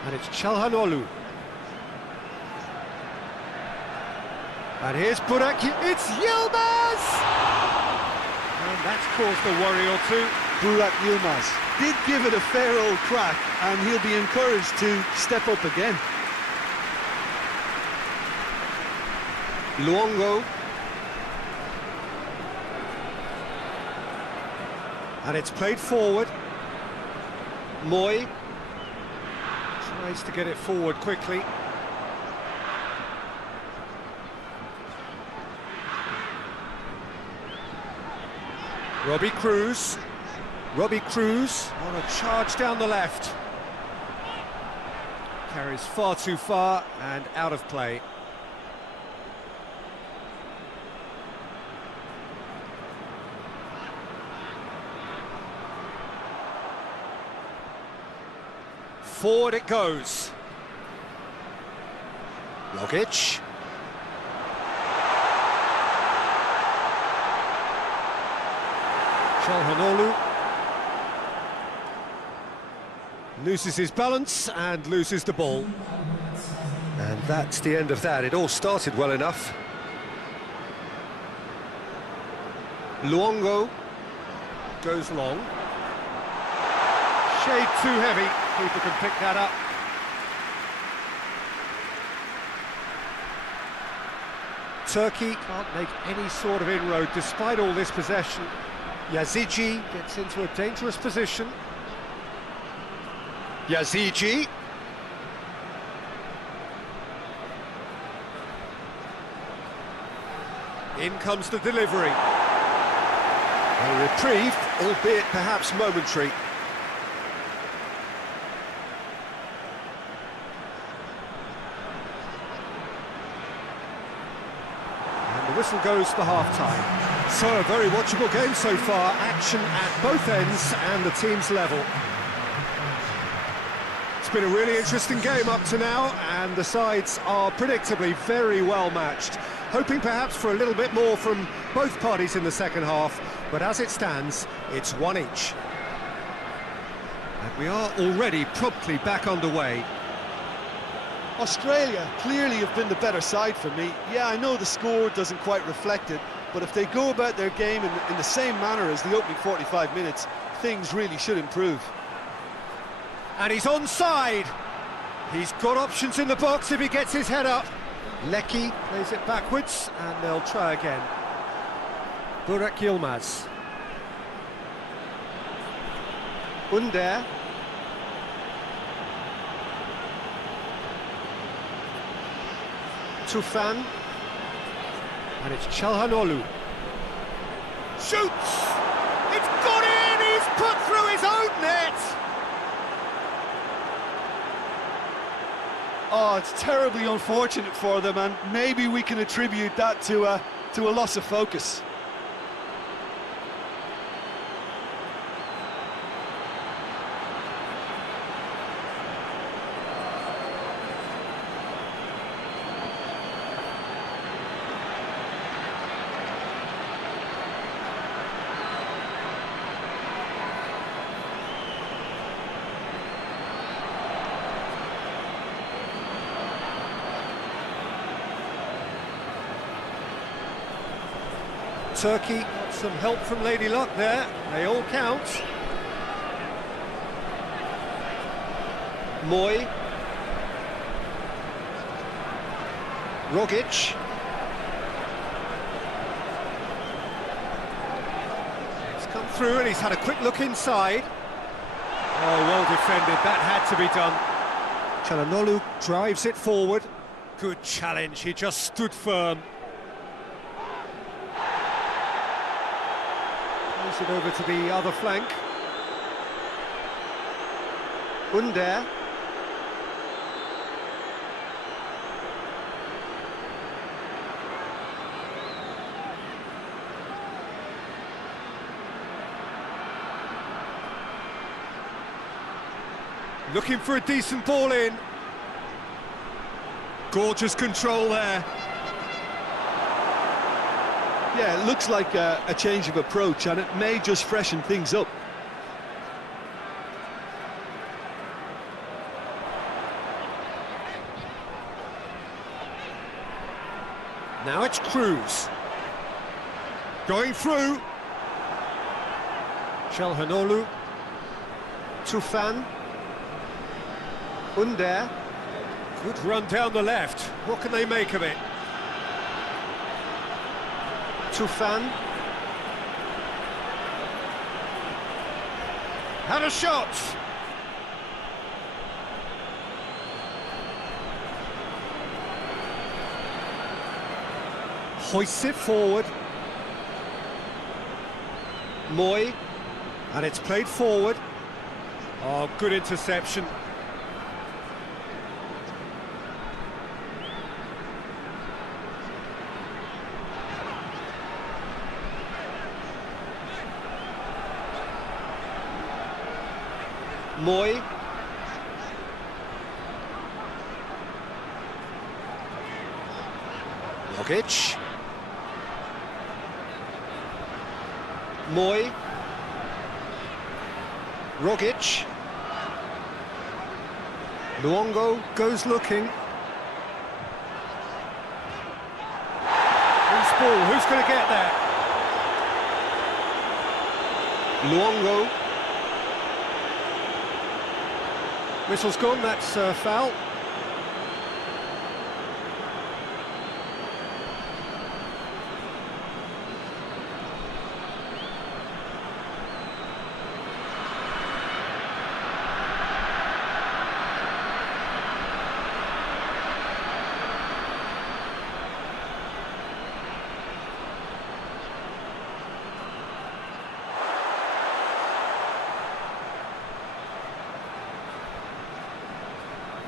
And it's Çalhanoğlu. And here's Burak, it's Yilmaz! And that's caused a worry or two. Burak Yilmaz did give it a fair old crack, and he'll be encouraged to step up again. Luongo. And it's played forward. Moy tries to get it forward quickly. Robbie Cruz on a charge down the left. Carries far too far and out of play. Forward it goes. Rogic. Çalhanoğlu loses his balance and loses the ball. And that's the end of that. It all started well enough. Luongo goes long. Shade too heavy. Keeper can pick that up. Turkey can't make any sort of inroad despite all this possession. Yazici gets into a dangerous position. Yazici. In comes the delivery. A reprieve, albeit perhaps momentary. And the whistle goes for half-time. So, a very watchable game so far, action at both ends and the team's level. It's been a really interesting game up to now, and the sides are predictably very well matched. Hoping perhaps for a little bit more from both parties in the second half, but as it stands, it's one each. And we are already promptly back underway. Australia clearly have been the better side for me. Yeah, I know the score doesn't quite reflect it, but if they go about their game in the same manner as the opening 45 minutes, things really should improve. And he's onside. He's got options in the box if he gets his head up. Lecky plays it backwards, and they'll try again. Burak Yilmaz. Under. Tufan. And it's Çalhanoğlu. Shoots! It's got in! He's put through his own net! Oh, it's terribly unfortunate for them, and maybe we can attribute that to a loss of focus. Turkey got some help from Lady Luck there. They all count. Moy. Rogic. It's come through and he's had a quick look inside. Oh, well defended. That had to be done. Çalhanoğlu drives it forward. Good challenge. He just stood firm. It over to the other flank. Under. Looking for a decent ball in. Gorgeous control there. Yeah, it looks like a change of approach, and it may just freshen things up. Now it's Cruz. Going through. Chelhanoglu. Tufan. Under. Good run down the left. What can they make of it? Tufan. Had a shot. Hoists it forward. Moy. And it's played forward. Oh, good interception. Moy. Rogic. Moy. Rogic. Luongo goes looking. Who's ball? Who's going to get there? Luongo. Whistle's gone, that's foul.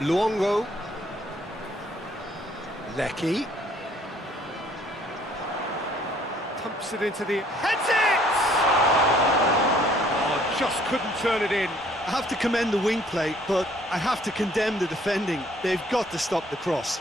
Luongo. Lecky. Pumps it into the... Heads it! Oh, just couldn't turn it in. I have to commend the wing play, but I have to condemn the defending. They've got to stop the cross.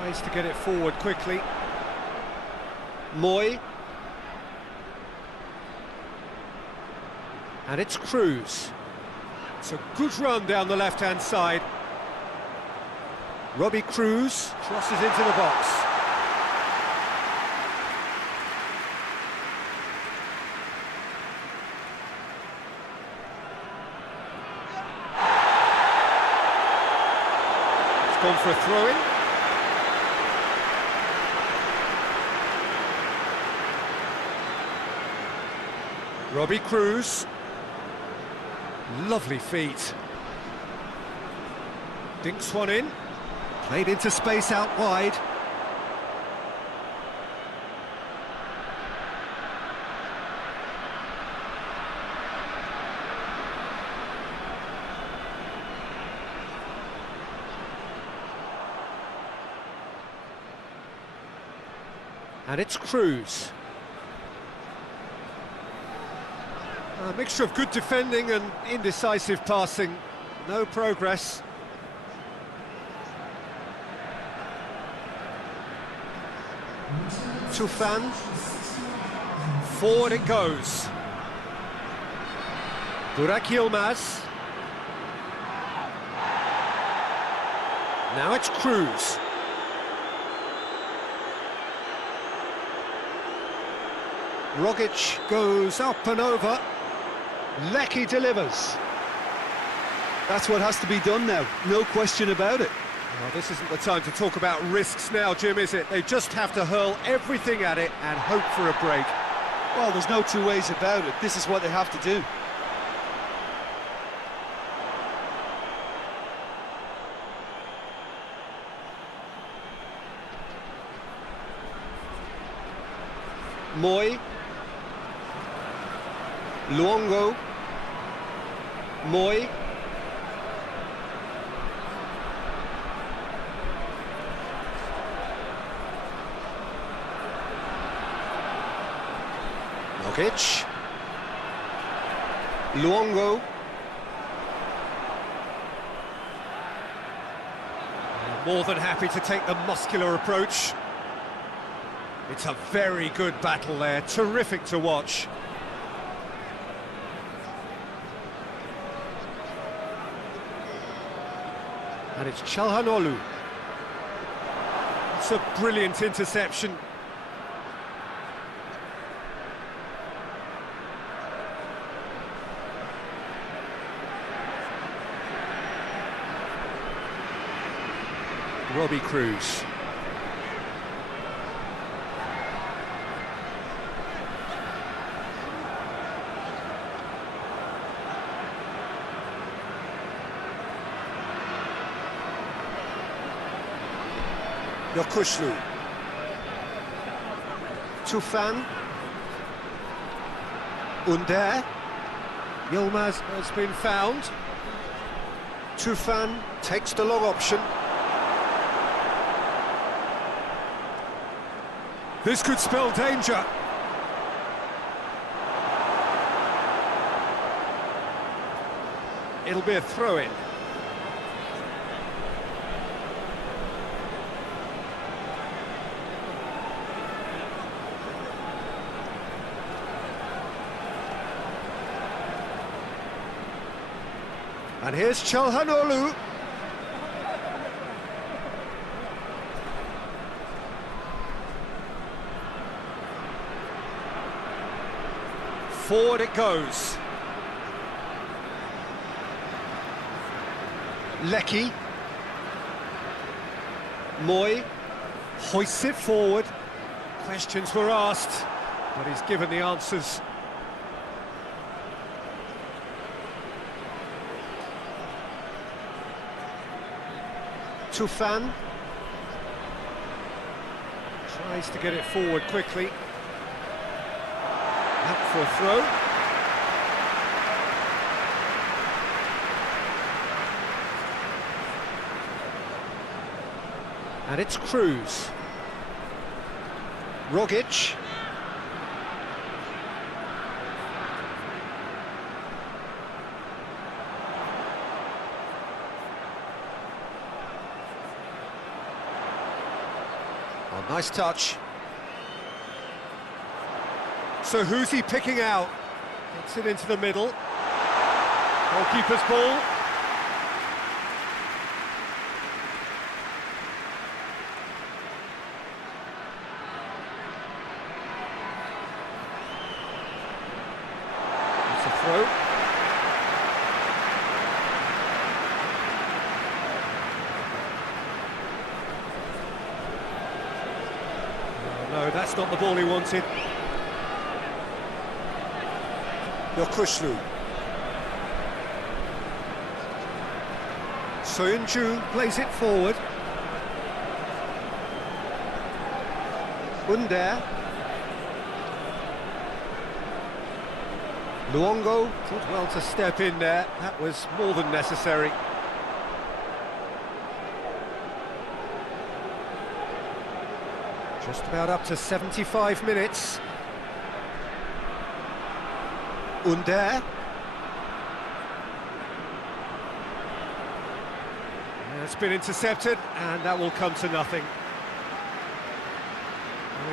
Tries to get it forward quickly. Moy. And it's Cruz. It's a good run down the left-hand side. Robbie Cruz crosses into the box. It's gone for a throw-in. Robbie Cruz. Lovely feet. Dinks one in. Played into space out wide. And it's Cruz. A mixture of good defending and indecisive passing. No progress. Tufan. Forward it goes. Burak Yilmaz. Now it's Cruz. Rogic goes up and over. Lecky delivers. That's what has to be done now, no question about it. Well, this isn't the time to talk about risks now, Jim, is it? They just have to hurl everything at it and hope for a break. Well, there's no two ways about it. This is what they have to do. Moy. Luongo. Moy. Nogic. Luongo. More than happy to take the muscular approach. It's a very good battle there, terrific to watch. And it's Çalhanoğlu. It's a brilliant interception. Robbie Cruz. Yokuşlu. Tufan. Under. Yilmaz has been found. Tufan takes the long option. This could spell danger. It'll be a throw-in. And here's Çalhanoğlu. Forward it goes. Lecky. Moy hoists it forward. Questions were asked, but he's given the answers. Tufan tries to get it forward quickly. Up for a throw. And it's Cruz. Rogic. Oh, nice touch. So who's he picking out? Gets it into the middle. Goalkeeper's ball. It's a throw. Oh, no, that's not the ball he wanted. Yokuşlu. Soyuncu plays it forward. Under. Luongo did well to step in there. That was more than necessary. Just about up to 75 minutes. Under. It's been intercepted, and that will come to nothing.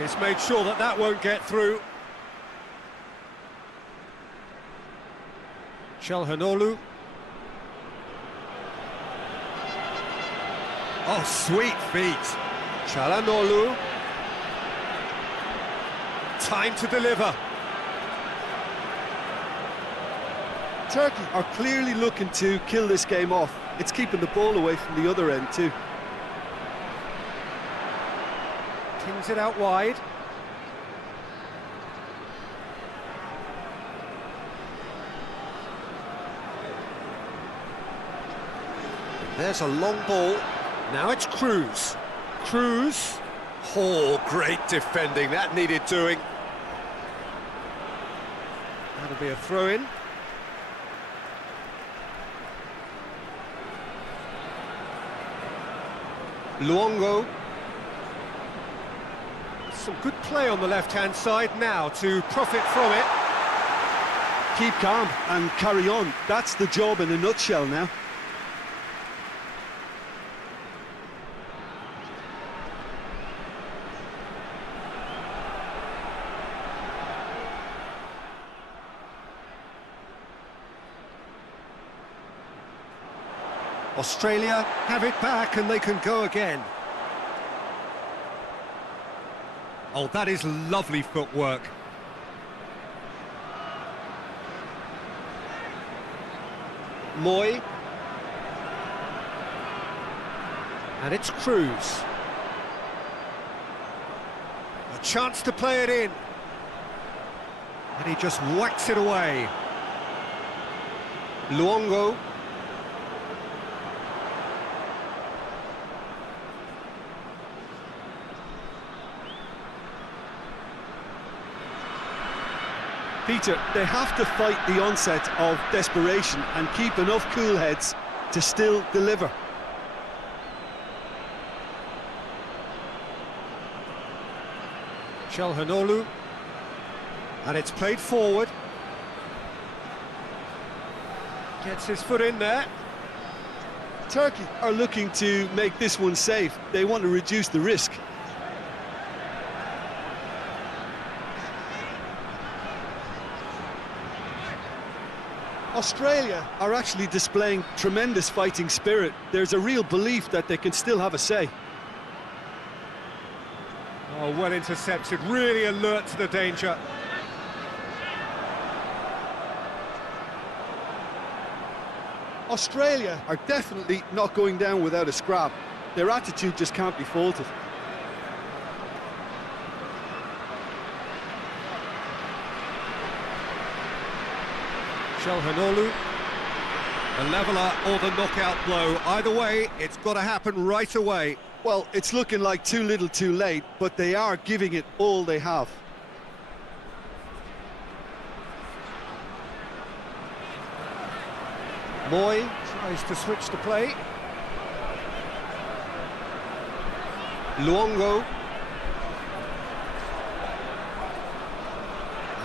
He's made sure that that won't get through. Çalhanoğlu. Oh, sweet feet. Çalhanoğlu. Time to deliver. Turkey are clearly looking to kill this game off. It's keeping the ball away from the other end too. Pings it out wide. There's a long ball. Now it's Cruz. Cruz. Oh, great defending. That needed doing. That'll be a throw-in. Luongo. Some good play on the left-hand side now to profit from it. Keep calm and carry on. That's the job in a nutshell now. Australia have it back and they can go again. Oh, that is lovely footwork. Moy. And it's Cruz. A chance to play it in. And he just whacks it away. Luongo. Peter, they have to fight the onset of desperation and keep enough cool heads to still deliver. Chelhanoglu, and it's played forward. Gets his foot in there. Turkey are looking to make this one safe. They want to reduce the risk. Australia are actually displaying tremendous fighting spirit. There's a real belief that they can still have a say. Oh, well intercepted, really alert to the danger. Australia are definitely not going down without a scrap. Their attitude just can't be faulted. Chelhanoglu, the leveller or the knockout blow. Either way, it's got to happen right away. Well, it's looking like too little too late, but they are giving it all they have. Moy tries to switch the play. Luongo.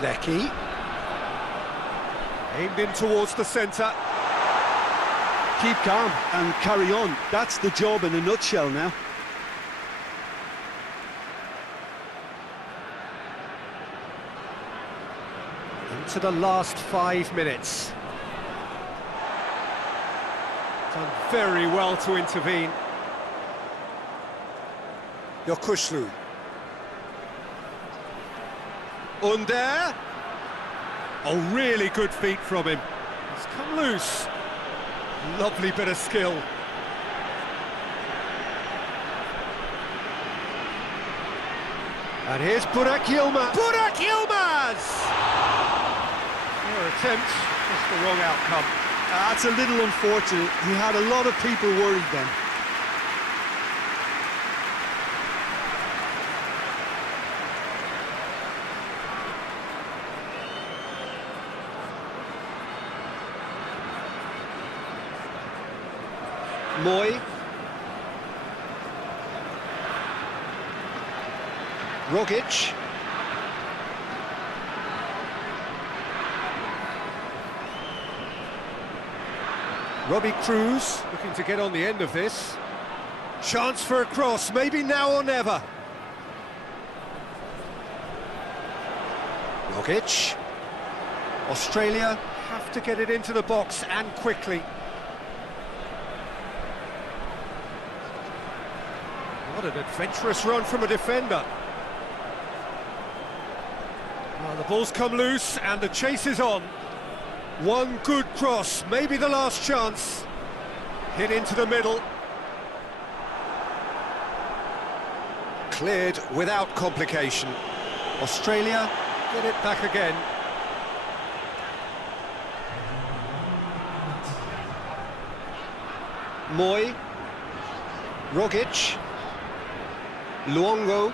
Lecky. Aimed in towards the centre. Keep calm and carry on. That's the job in a nutshell now. Into the last 5 minutes. Done very well to intervene. Yokushlu. Under. Oh, really good feet from him. He's come loose. Lovely bit of skill. And here's Burak Yilmaz. Burak Yilmaz! Fair attempt, just the wrong outcome. That's a little unfortunate. He had a lot of people worried then. Moy. Rogic. Robbie Cruz looking to get on the end of this. Chance for a cross, maybe now or never. Rogic. Australia have to get it into the box and quickly. What an adventurous run from a defender. Well, the ball's come loose and the chase is on. One good cross, maybe the last chance. Hit into the middle. Cleared without complication. Australia get it back again. Moy. Rogic. Luongo.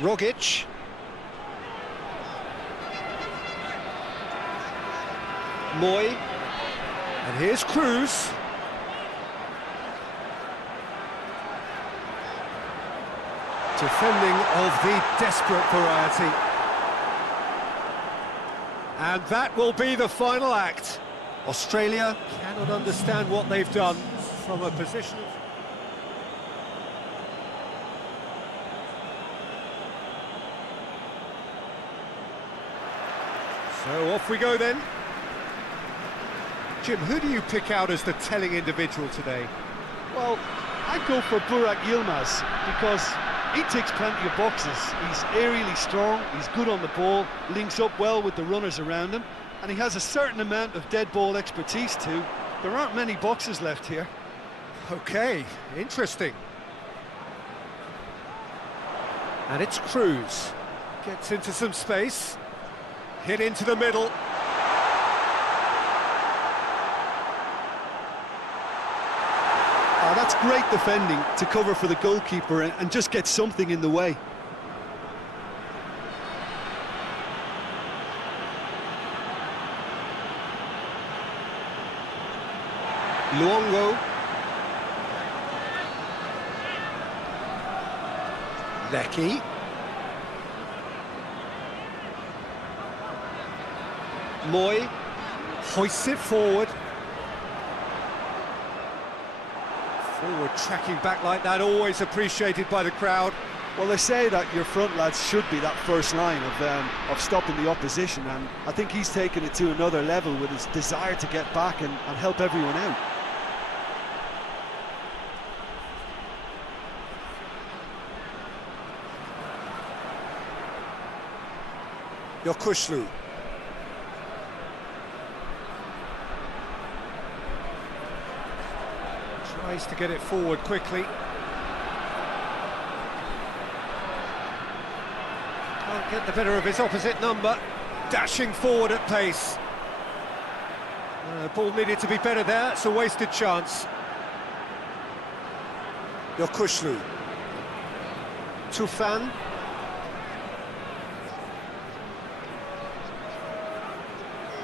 Rogic. Moy. And here's Cruz. Defending of the desperate variety. And that will be the final act. Australia cannot understand what they've done from a position of... So off we go then. Jim, who do you pick out as the telling individual today? Well, I'd go for Burak Yilmaz because he ticks plenty of boxes. He's aerially strong, he's good on the ball, links up well with the runners around him, and he has a certain amount of dead ball expertise too. There aren't many boxes left here. Okay, interesting. And it's Cruz. Gets into some space. Hit into the middle. Oh, that's great defending to cover for the goalkeeper and just get something in the way. Luongo. Lecky. Moy hoists it forward. Forward tracking back like that, always appreciated by the crowd. Well, they say that your front lads should be that first line of stopping the opposition, and I think he's taken it to another level with his desire to get back and help everyone out. Yokushlu. Tries to get it forward quickly. Can't get the better of his opposite number. Dashing forward at pace. The ball needed to be better there. It's a wasted chance. Yokushlu. Tufan.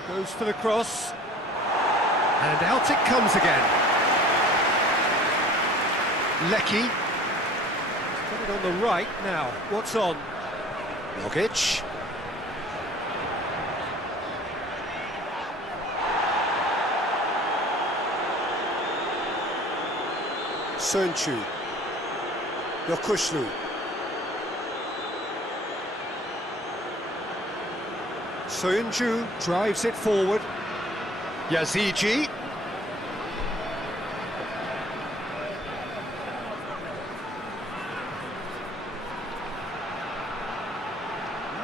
Goes for the cross. And out it comes again. Lecky. Got it on the right now. What's on? Rogic. Sönchu. Yokushlu. Sönchu drives it forward. Yazigi.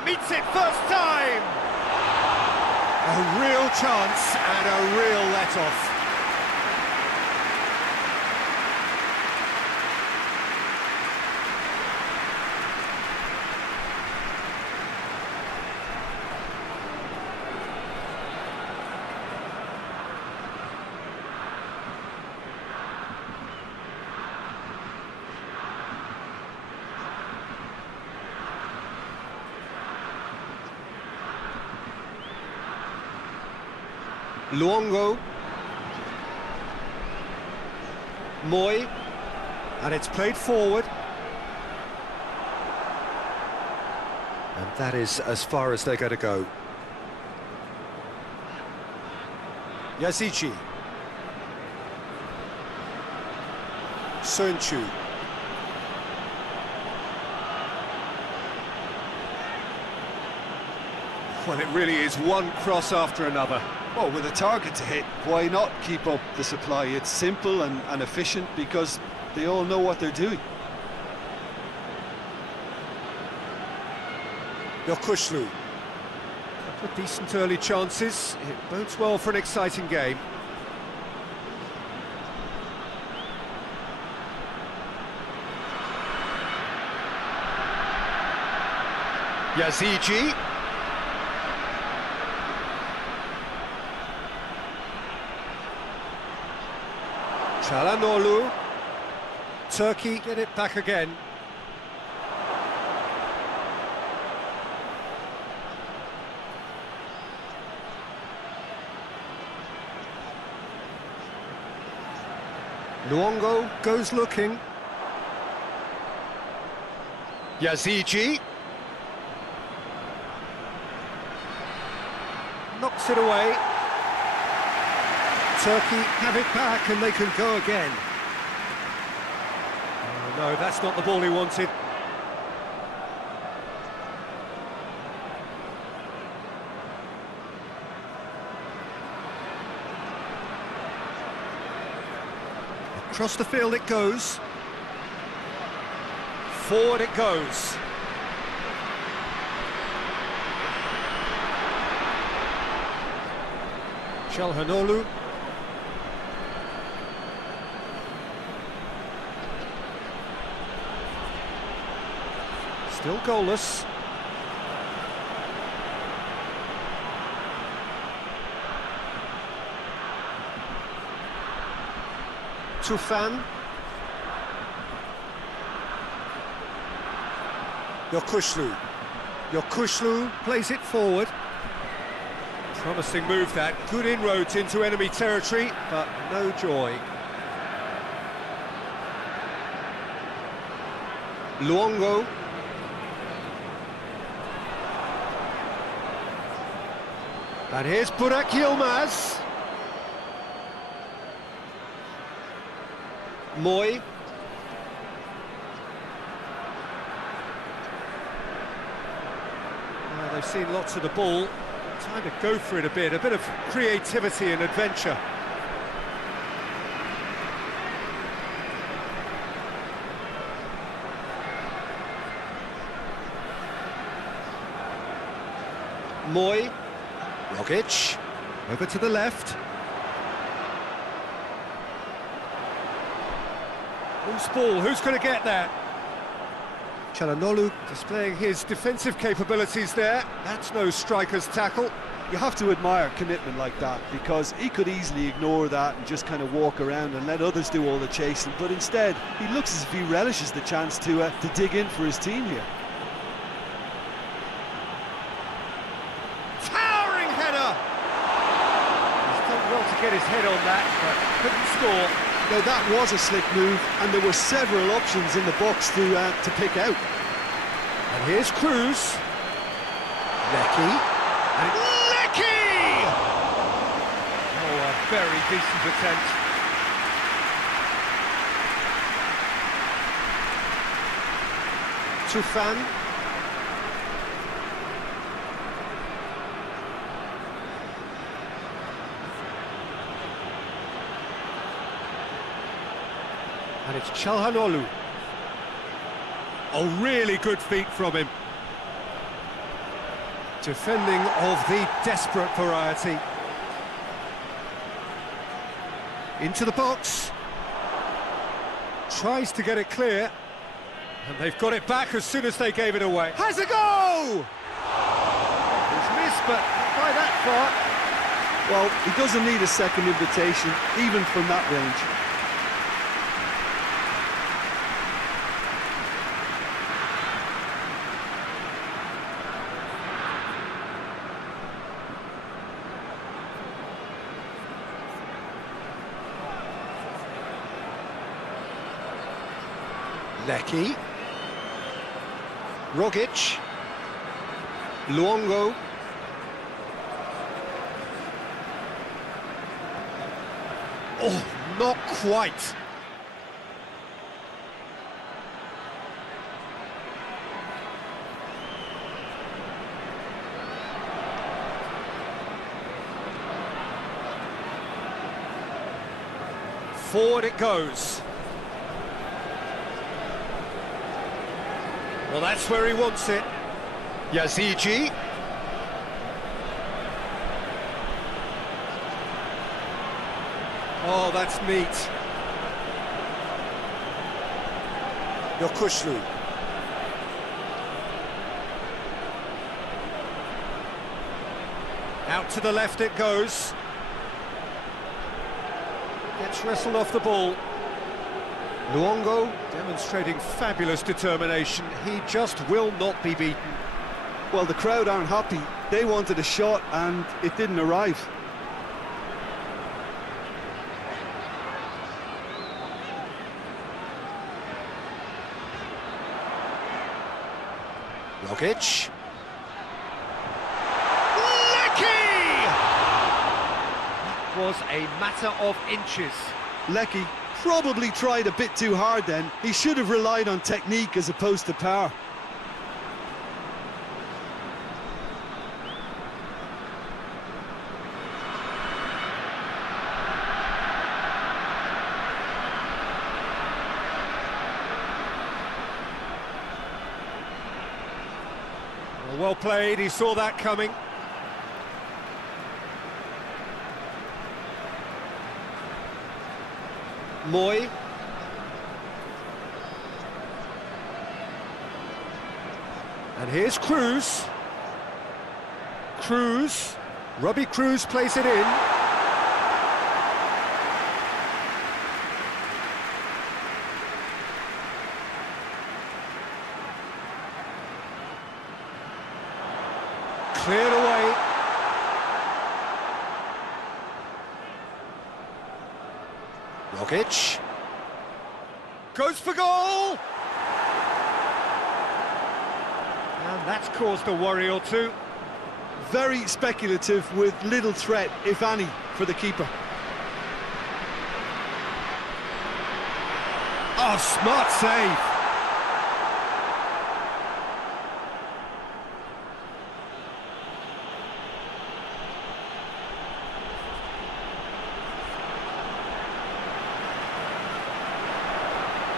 Meets it first time! A real chance and a real let-off. Luongo. Moy. And it's played forward. And that is as far as they're going to go. Yazici. Sönchu. Well, it really is one cross after another. Well, with a target to hit, why not keep up the supply? It's simple and efficient because they all know what they're doing. Yokushlu. Couple of decent early chances. It bodes well for an exciting game. Yazigi. Çalhanoğlu. Turkey get it back again. Luongo goes looking. Yazigi knocks it away. Turkey have it back and they can go again. Oh, no, that's not the ball he wanted. Across the field it goes. Forward it goes. Çalhanoğlu. Still goalless. Tufan. Yokuşlu plays it forward. Promising move that. Good inroads into enemy territory, but no joy. Luongo. And here's Burak Yilmaz. Moy. They've seen lots of the ball. Time to go for it a bit of creativity and adventure. Moy. Rogic. Over to the left. Who's ball? Who's going to get that? Çalhanoğlu displaying his defensive capabilities there. That's no striker's tackle. You have to admire commitment like that, because he could easily ignore that and just kind of walk around and let others do all the chasing, but instead he looks as if he relishes the chance to dig in for his team here. Towering header! He's done well to get his head on that, but couldn't score. No, that was a slick move, and there were several options in the box to pick out. And here's Cruz. Lecky. And Lecky! Oh, a very decent attempt. Tufan. And it's Çalhanoğlu. Oh, really good feet from him. Defending of the desperate variety. Into the box. Tries to get it clear. And they've got it back as soon as they gave it away. Has a go! It's missed, but not by that far. Well, he doesn't need a second invitation, even from that range. Lecky. Rogic. Luongo. Oh, not quite. Forward it goes. Well, that's where he wants it. Yazigi. Oh, that's neat. Yokuşlu. Out to the left it goes. Gets wrestled off the ball. Luongo demonstrating fabulous determination. He just will not be beaten. Well, the crowd aren't happy. They wanted a shot and it didn't arrive. Rogic. Lecky! That was a matter of inches. Lecky probably tried a bit too hard then. He should have relied on technique as opposed to power. Well played, he saw that coming. Moy. And here's Cruz. Cruz. Robbie Cruz plays it in. Cleared away. Rogic. Goes for goal! And that's caused a worry or two. Very speculative with little threat, if any, for the keeper. Oh, smart save.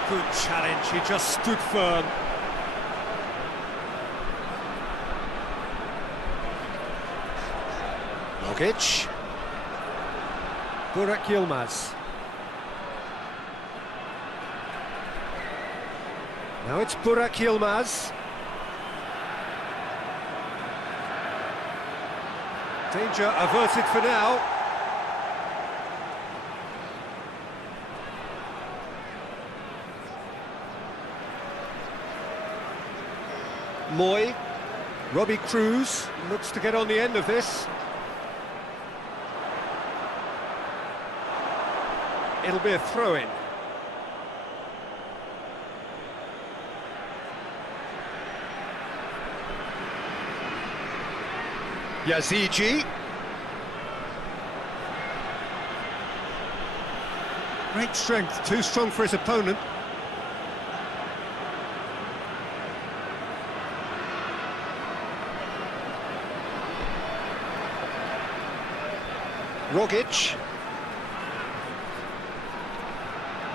Good challenge, he just stood firm. Rogic. Burak Yilmaz. Now it's Burak Yilmaz. Danger averted for now. Moy. Robbie Cruz looks to get on the end of this. It'll be a throw-in. Yazici. Great strength, too strong for his opponent. Rogic.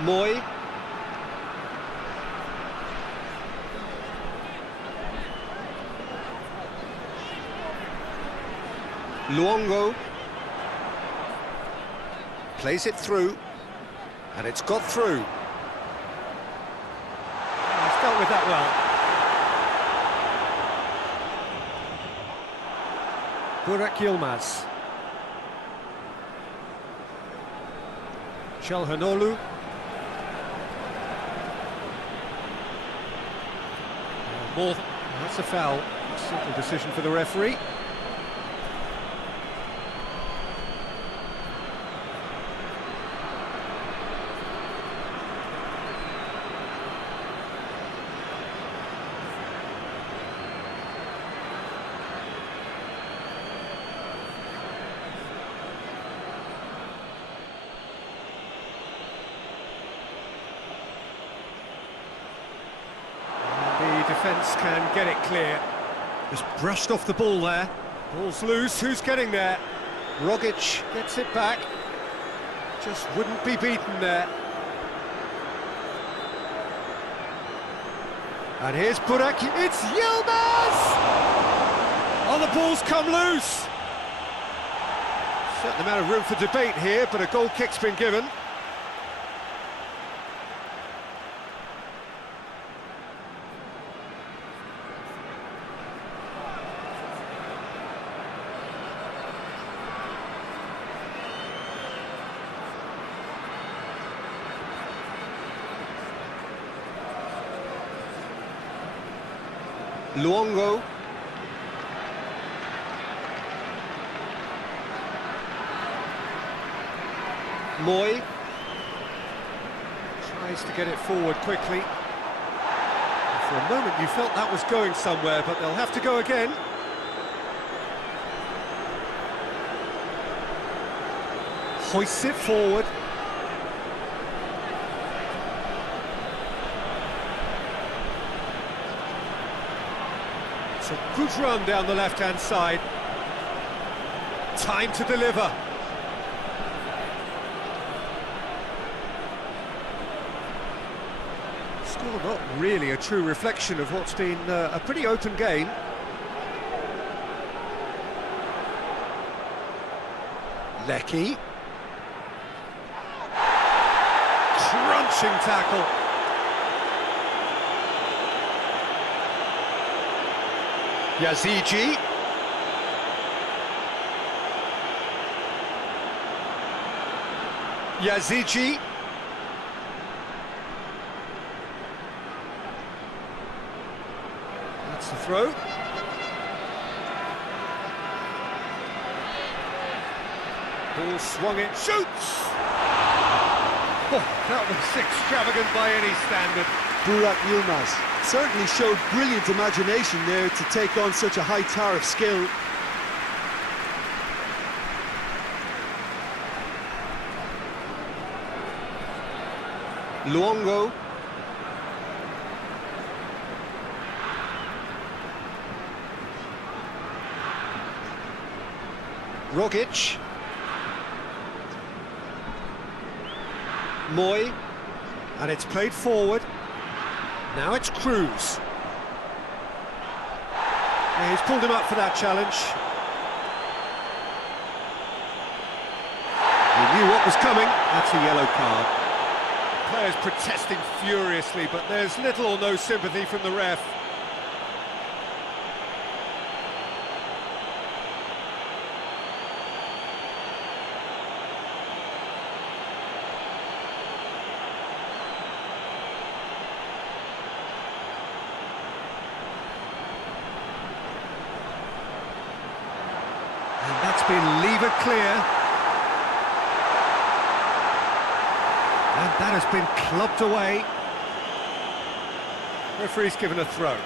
Moy. Luongo. Plays it through. And it's got through. He's dealt with that well. Burak Yilmaz. Çalhanoğlu. That's a foul. Simple decision for the referee. Defence can get it clear. Just brushed off the ball there. Ball's loose, who's getting there? Rogic gets it back. Just wouldn't be beaten there. And here's Burak, it's Yilmaz! Oh, the ball's come loose! Certain amount of room for debate here, but a goal kick's been given. Luongo. Moy. Tries to get it forward quickly. For a moment you felt that was going somewhere, but they'll have to go again. Hoists it forward. It's a good run down the left-hand side. Time to deliver. Still not really a true reflection of what's been a pretty open game. Lecky. Crunching tackle. Yazigi. Yazigi. That's the throw. Ball swung it, shoots! Oh, that was extravagant by any standard. Burak Yilmaz certainly showed brilliant imagination there to take on such a high tower of skill. Luongo. Rogic. Moy. And it's played forward. Now it's Cruz. Yeah, he's pulled him up for that challenge. He knew what was coming. That's a yellow card. Players protesting furiously, but there's little or no sympathy from the ref. And that's been lever clear. And that has been clubbed away. Referee's given a throw.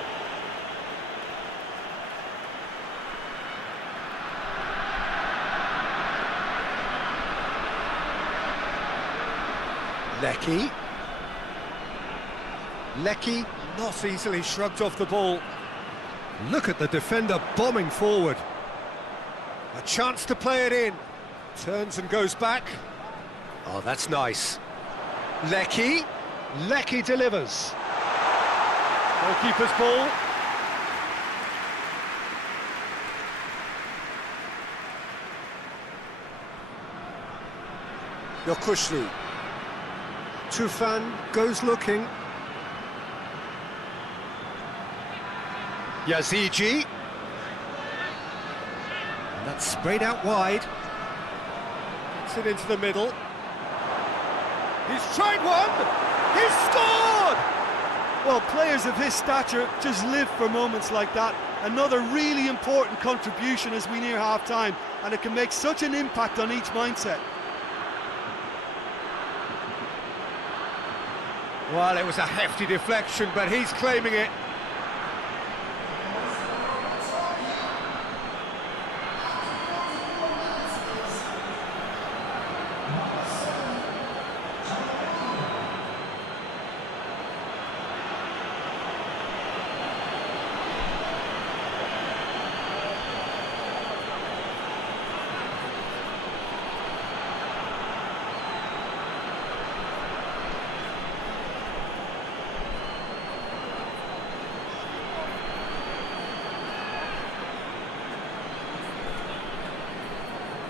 Lecky. Lecky not easily shrugged off the ball. Look at the defender bombing forward. A chance to play it in. Turns and goes back. Oh, that's nice. Lecky. Lecky delivers. Goalkeeper's ball. Yokushlu. Tufan goes looking. Yazigi. And that's sprayed out wide. Gets it into the middle. He's tried one! He's scored! Well, players of his stature just live for moments like that. Another really important contribution as we near half-time, and it can make such an impact on each mindset. Well, it was a hefty deflection, but he's claiming it.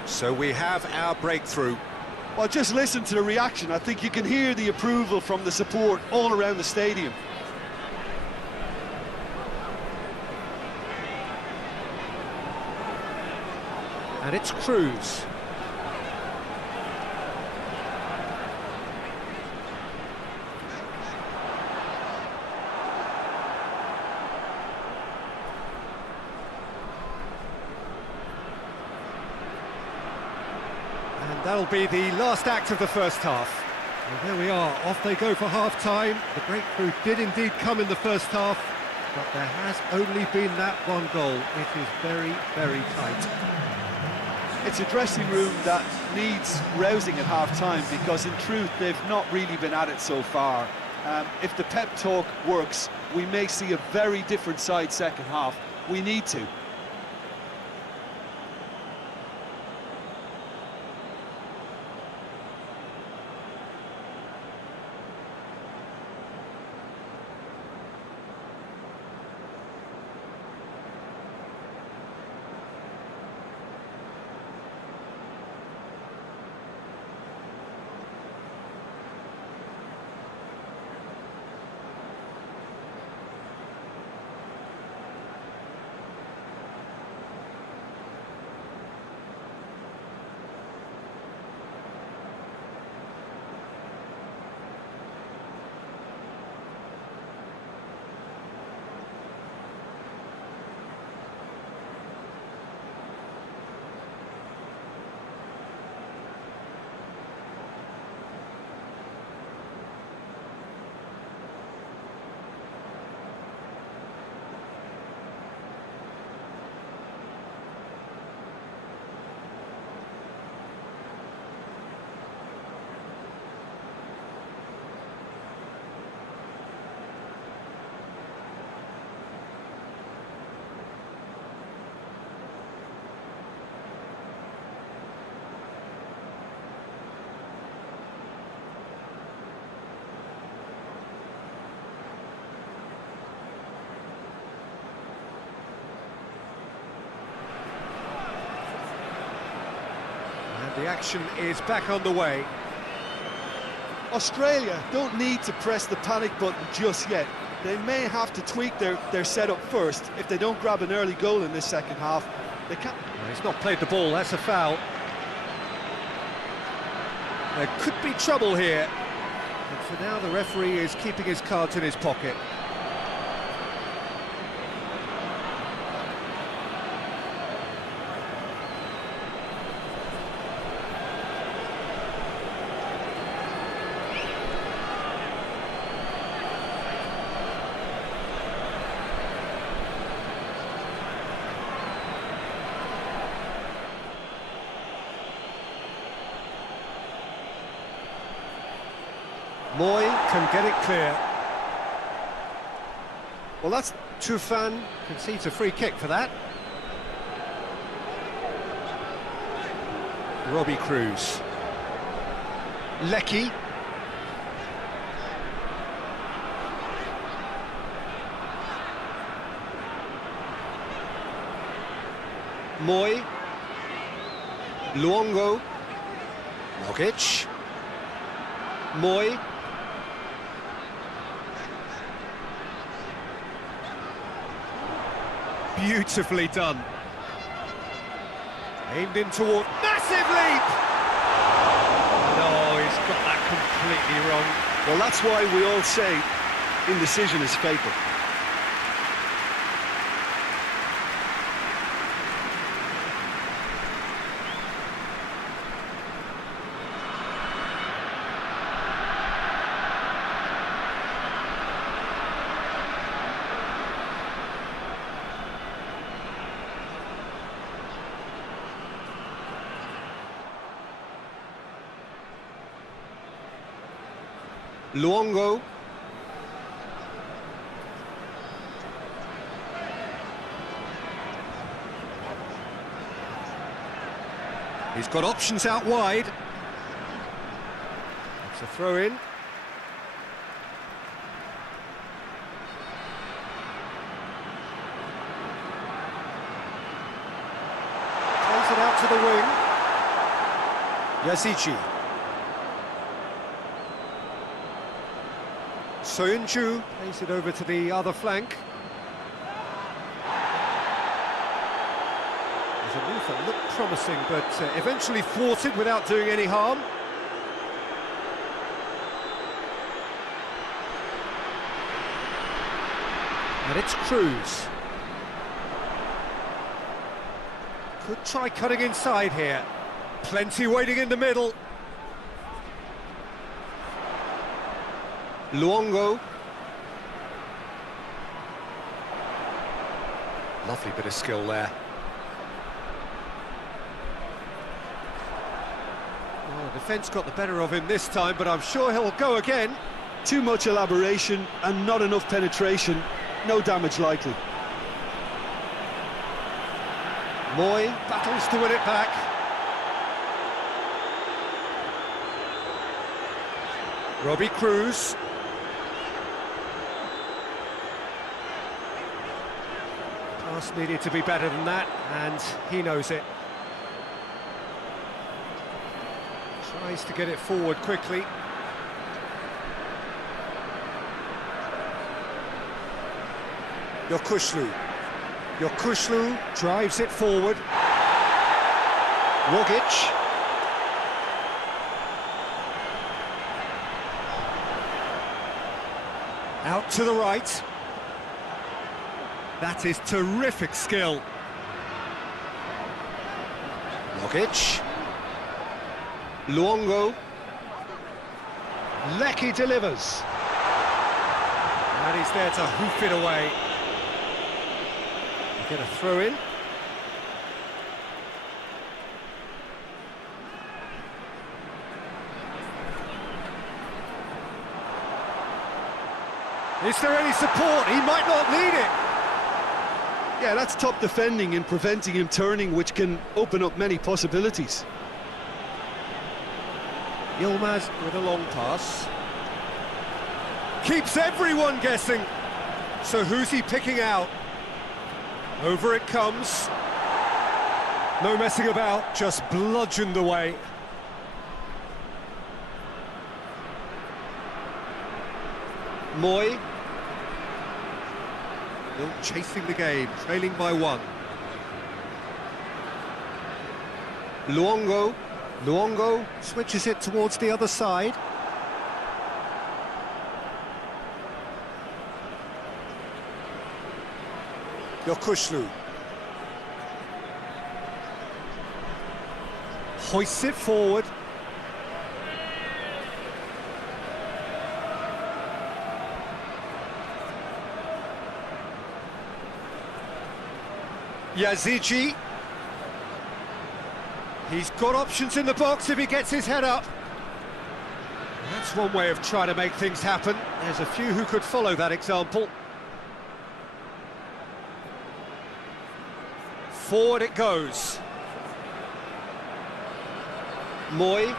So we have our breakthrough. Well, just listen to the reaction. I think you can hear the approval from the support all around the stadium. And it's Cruz. That'll be the last act of the first half. Well, there we are, off they go for half-time. The breakthrough did indeed come in the first half, but there has only been that one goal. It is very, very tight. It's a dressing room that needs rousing at half-time, because in truth they've not really been at it so far. If the pep talk works, we may see a very different side second half. We need to. The action is back on the way. Australia don't need to press the panic button just yet. They may have to tweak their setup first. If they don't grab an early goal in this second half, they can't. Well, he's not played the ball, that's a foul. There could be trouble here. But for now, the referee is keeping his cards in his pocket. Moy can get it clear. Well, that's Tufan concedes a free kick for that. Robbie Cruz. Lecky. Moy. Luongo. Rogic. Moy. Beautifully done. Aimed in toward... Massive leap! No, he's got that completely wrong. Well, that's why we all say indecision is fatal. Luongo. He's got options out wide. It's a throw-in. Plays it out to the wing. Yazici. Soyuncu plays it over to the other flank. There's a move that looked promising, but eventually thwarted without doing any harm. And it's Cruz. Could try cutting inside here. Plenty waiting in the middle. Luongo. Lovely bit of skill there. Well, the defence got the better of him this time, but I'm sure he'll go again. Too much elaboration and not enough penetration. No damage likely. Moy battles to win it back. Robbie Cruz. Pass needed to be better than that, and he knows it. Tries to get it forward quickly. Yokushlu drives it forward. Rogic. Out to the right. That is terrific skill. Rogic. Luongo. Lecky delivers. And he's there to hoof it away. Get a throw in. Is there any support? He might not need it. Yeah, that's top defending and preventing him turning, which can open up many possibilities. Yilmaz with a long pass. Keeps everyone guessing. So who's he picking out? Over it comes. No messing about, just bludgeoned away. Moy. Still chasing the game, trailing by 1. Luongo. Luongo switches it towards the other side. Yokushlu. Hoists it forward. Yazici. He's got options in the box if he gets his head up. That's one way of trying to make things happen. There's a few who could follow that example. Forward it goes. Moy.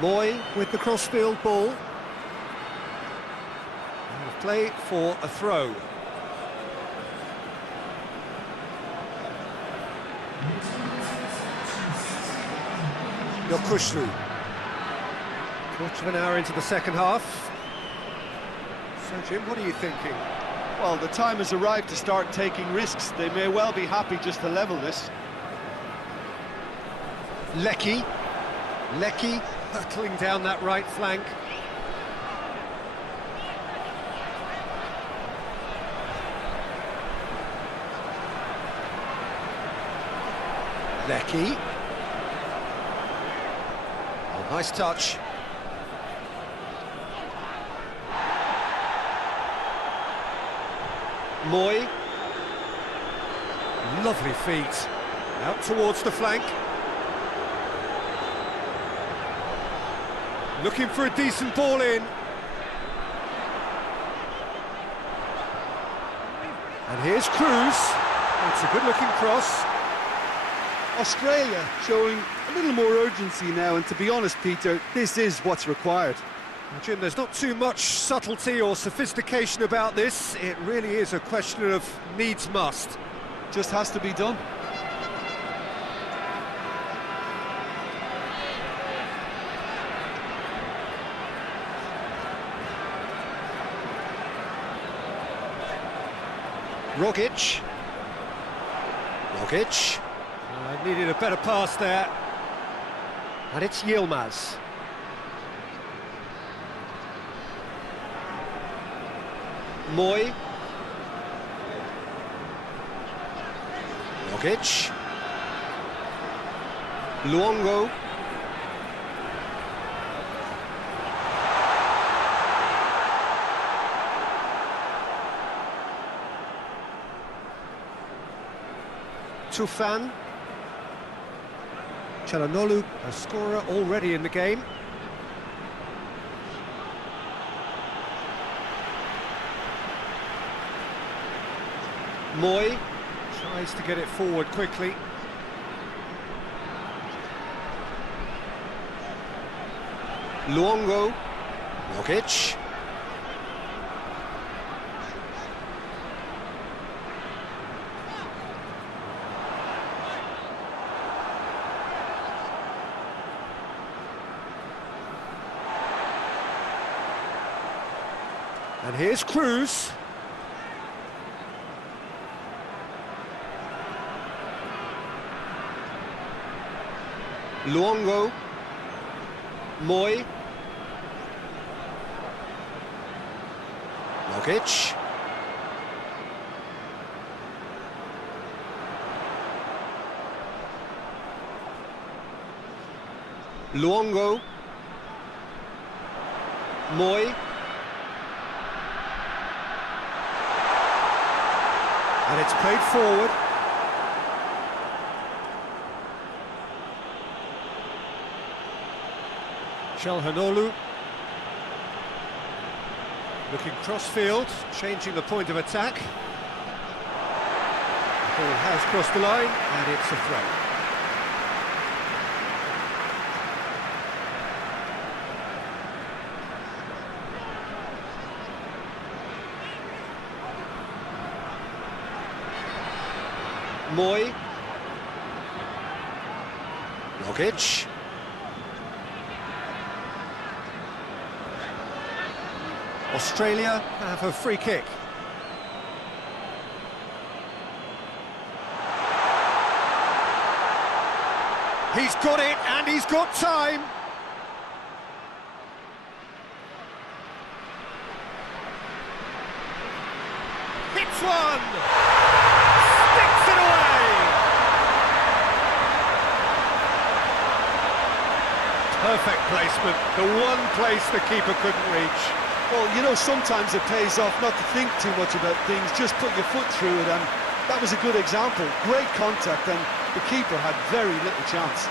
Moy with the crossfield ball. And play for a throw. Yokushlu. Quarter of an hour into the second half. So, Jim, what are you thinking? Well, the time has arrived to start taking risks. They may well be happy just to level this. Lecky. Lecky hurtling down that right flank. Lecky. Oh, nice touch. Moy. Lovely feet. Out towards the flank. Looking for a decent ball in. And here's Cruz. It's a good-looking cross. Australia showing a little more urgency now, and to be honest, Peter, this is what's required. Well, Jim, there's not too much subtlety or sophistication about this. It really is a question of needs must. Just has to be done. Rogic. Rogic. Needed a better pass there. And it's Yilmaz. Moy. Rogic. Luongo. BANTU fan. Çalhanoğlu, a scorer already in the game. Moy tries to get it forward quickly. Luongo, Jokic. And here's Cruz. Luongo. Moy. Jokic. Luongo. Moy. And it's played forward. Çalhanoğlu looking cross-field, changing the point of attack. The ball has crossed the line, and it's a throw. Moy. Jokic. Australia have a free kick. He's got it, and he's got time. Hits one! Sticks it away! Perfect placement, the one place the keeper couldn't reach. Well, you know, sometimes it pays off not to think too much about things, just put your foot through it, and that was a good example. Great contact, and the keeper had very little chance.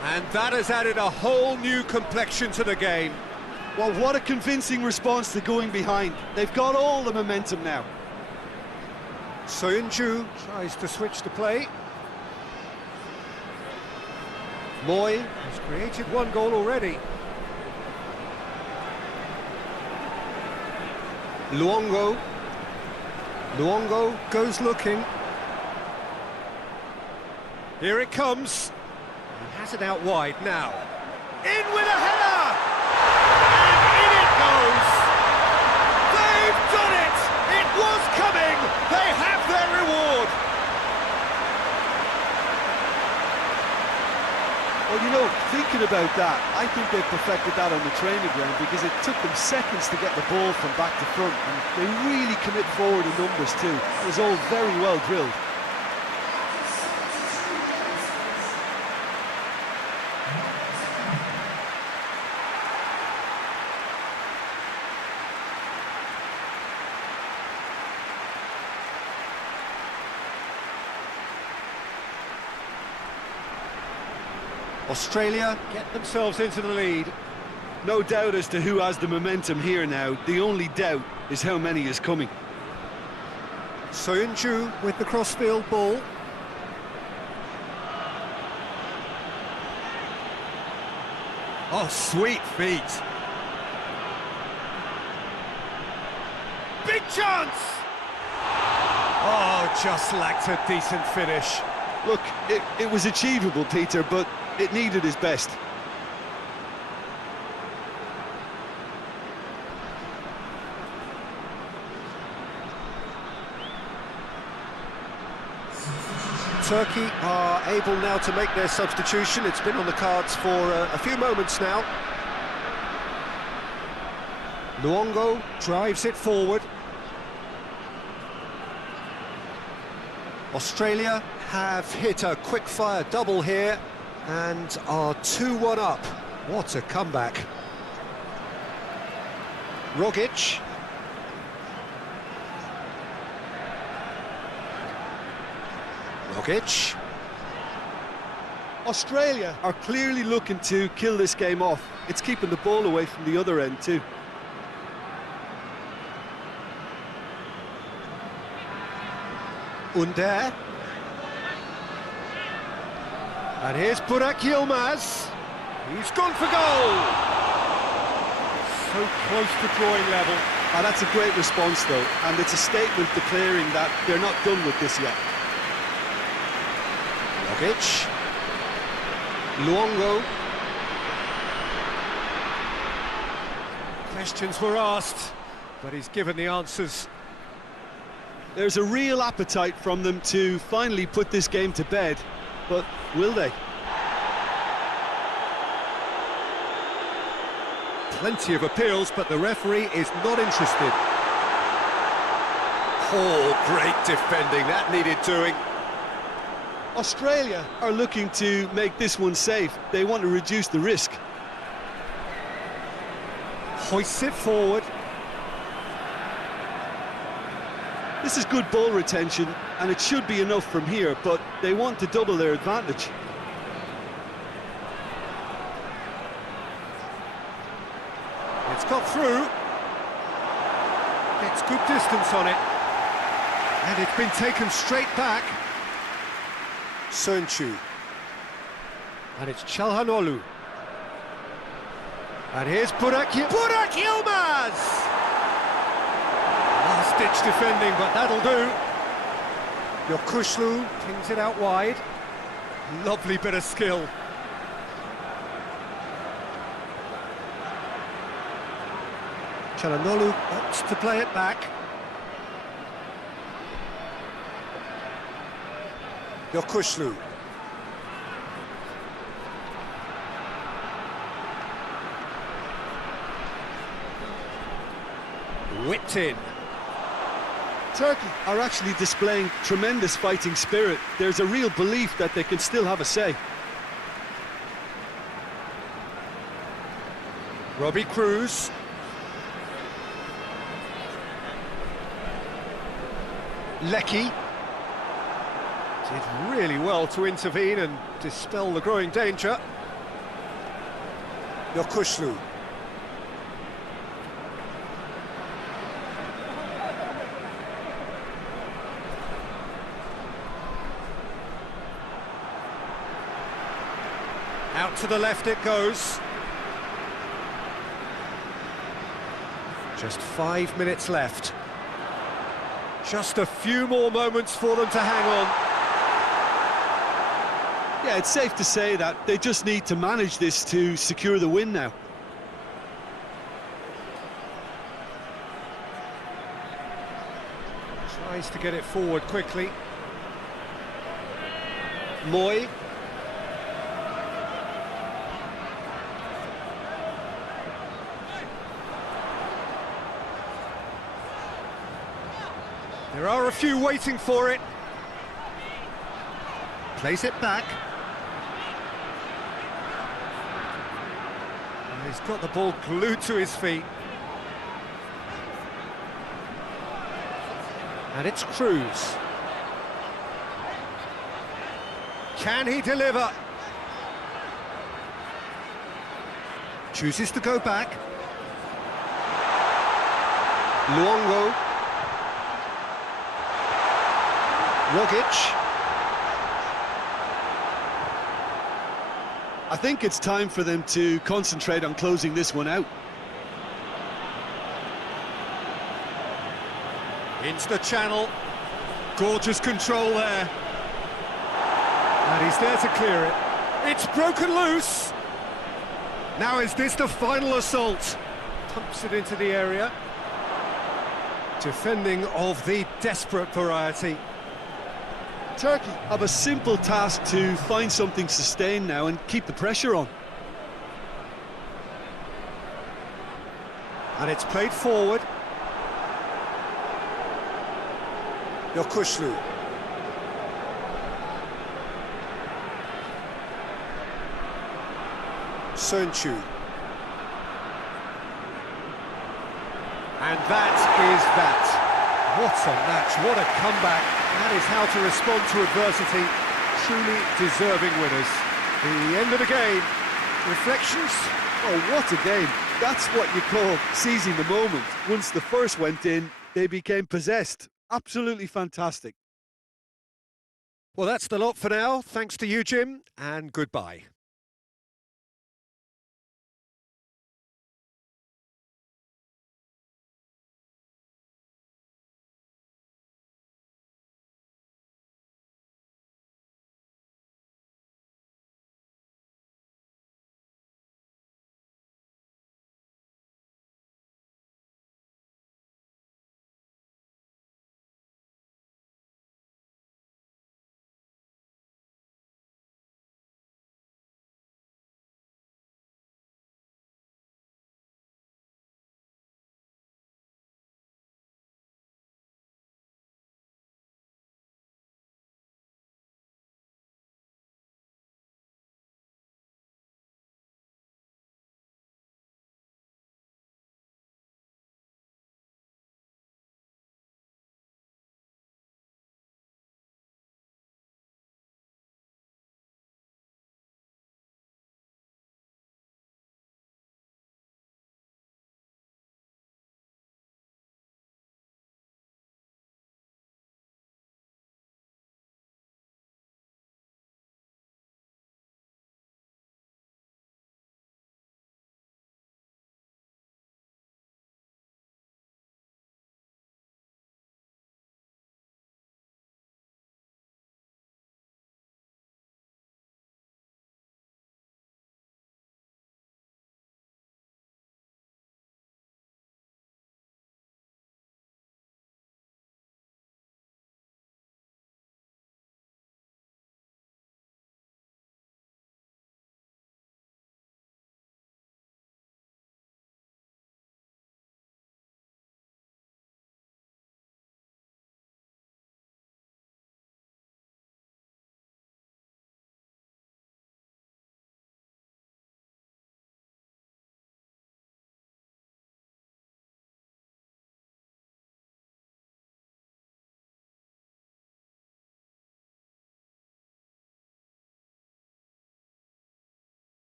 And that has added a whole new complexion to the game. Well, what a convincing response to going behind. They've got all the momentum now. Soyuncu tries to switch the play. Moy has created one goal already. Luongo. Luongo goes looking. Here it comes. He has it out wide now. In with a header! And in it goes! They've done it! It was coming! They have their reward! Well, you know, thinking about that, I think they perfected that on the training ground because it took them seconds to get the ball from back to front, and they really commit forward in numbers too. It was all very well drilled. Australia get themselves into the lead. No doubt as to who has the momentum here now. The only doubt is how many is coming. Soyuncu with the crossfield ball. Oh, sweet feet. Big chance! Oh, just lacked a decent finish. Look, it was achievable, Peter, but it needed his best. Turkey are able now to make their substitution. It's been on the cards for a few moments now. Luongo drives it forward. Australia have hit a quick-fire double here and are 2-1 up. What a comeback. Rogic. Rogic. Australia are clearly looking to kill this game off. It's keeping the ball away from the other end too. Under. And here's Burak Yilmaz. He's gone for goal. So close to drawing level. And that's a great response though, and it's a statement declaring that they're not done with this yet. Rogic. Luongo. Questions were asked, but he's given the answers. There's a real appetite from them to finally put this game to bed, but will they? Plenty of appeals, but the referee is not interested. Oh, great defending, that needed doing. Australia are looking to make this one safe. They want to reduce the risk. Hoists it forward. This is good ball retention, and it should be enough from here, but they want to double their advantage. It's got through. Gets good distance on it. And it's been taken straight back. Sönchu. And it's Çalhanoğlu. And here's Burak Yilmaz! Last-ditch defending, but that'll do. Yokuşlu pings it out wide. Lovely bit of skill. Çalhanoğlu opts to play it back. Yokuşlu. Whipped in. Turkey are actually displaying tremendous fighting spirit. There's a real belief that they can still have a say. Robbie Cruz. Lecky. Did really well to intervene and dispel the growing danger. Yokuşlu. Out to the left it goes. Just 5 minutes left. Just a few more moments for them to hang on. Yeah, it's safe to say that they just need to manage this to secure the win now. Tries to get it forward quickly. Moy. There are a few waiting for it. Plays it back. And he's got the ball glued to his feet. And it's Cruz. Can he deliver? Chooses to go back. Luongo. Rogic. I think it's time for them to concentrate on closing this one out. Into the channel. Gorgeous control there. And he's there to clear it. It's broken loose. Now is this the final assault? Pumps it into the area. Defending of the desperate variety. Turkey have a simple task to find something sustained now and keep the pressure on. And it's played forward. Yokushlu. Sönchu. And that is that. What a match, what a comeback. That is how to respond to adversity. Truly deserving winners. The end of the game. Reflections? Oh, what a game. That's what you call seizing the moment. Once the first went in, they became possessed. Absolutely fantastic. Well, that's the lot for now. Thanks to you, Jim, and goodbye.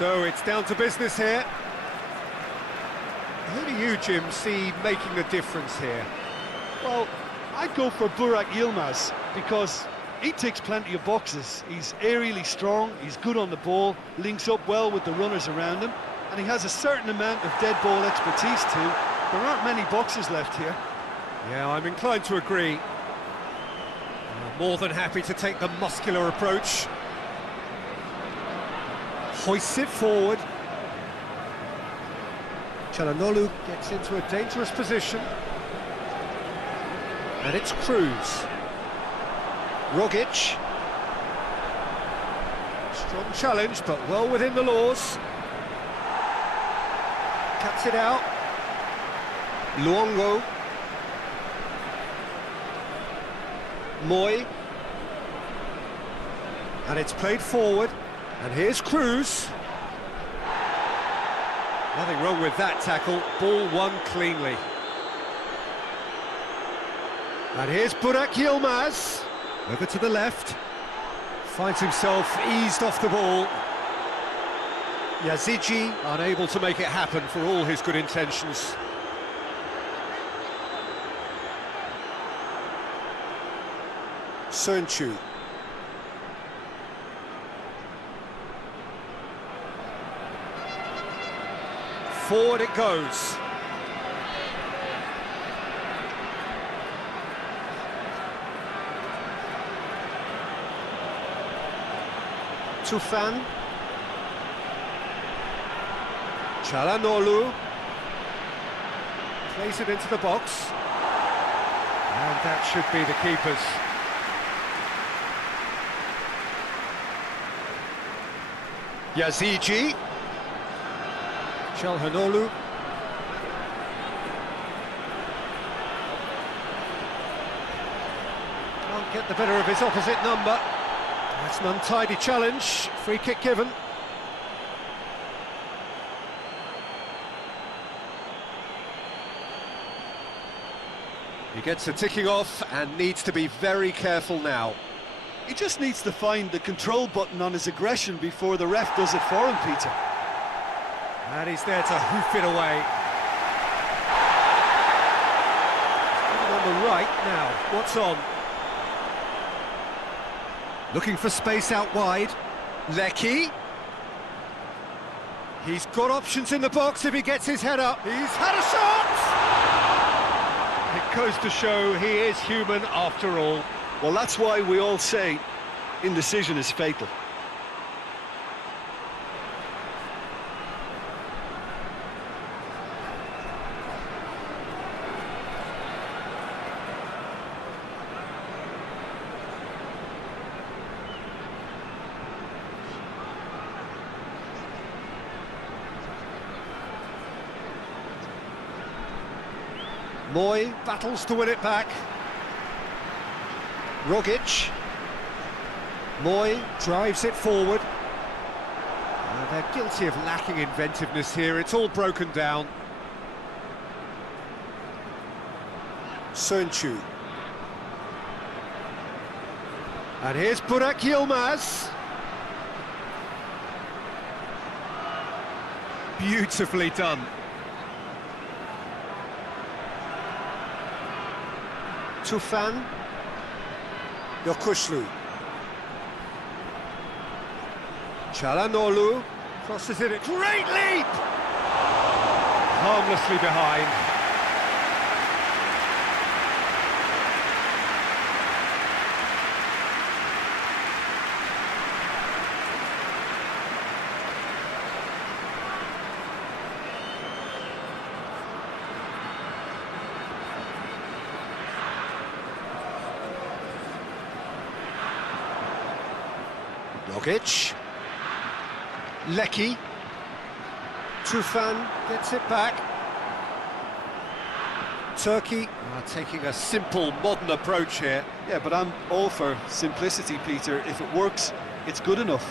So it's down to business here. Who do you, Jim, see making the difference here? Well, I'd go for Burak Yilmaz because he ticks plenty of boxes. He's aerially strong, he's good on the ball, links up well with the runners around him, and he has a certain amount of dead ball expertise too. There aren't many boxes left here. Yeah, I'm inclined to agree. More than happy to take the muscular approach. Hoists it forward. Çalhanoğlu gets into a dangerous position. And it's Cruz. Rogic. Strong challenge, but well within the laws. Cuts it out. Luongo. Moy. And it's played forward. And here's Cruz. Nothing wrong with that tackle. Ball won cleanly. And here's Burak Yilmaz. Over to the left. Finds himself eased off the ball. Yazici unable to make it happen for all his good intentions. Susanto. Forward it goes. Tufan. Çalhanoğlu. Plays it into the box. And that should be the keeper's. Yazici. Çalhanoğlu. Can't get the better of his opposite number. That's an untidy challenge. Free kick given. He gets a ticking off and needs to be very careful now. He just needs to find the control button on his aggression before the ref does it for him, Peter. And he's there to hoof it away. On the right now, what's on? Looking for space out wide. Lecky. He's got options in the box if he gets his head up. He's had a shot! It goes to show he is human after all. Well, that's why we all say indecision is fatal. Moy battles to win it back. Rogic. Moy drives it forward. They're guilty of lacking inventiveness here. It's all broken down. Susanto. And here's Burak Yilmaz. Beautifully done. Tufan. Yokuşlu. Çalhanoğlu crosses it. Great leap! Harmlessly behind. Rogic. Lecky. Tufan gets it back. Turkey are taking a simple, modern approach here. Yeah, but I'm all for simplicity, Peter. If it works, it's good enough.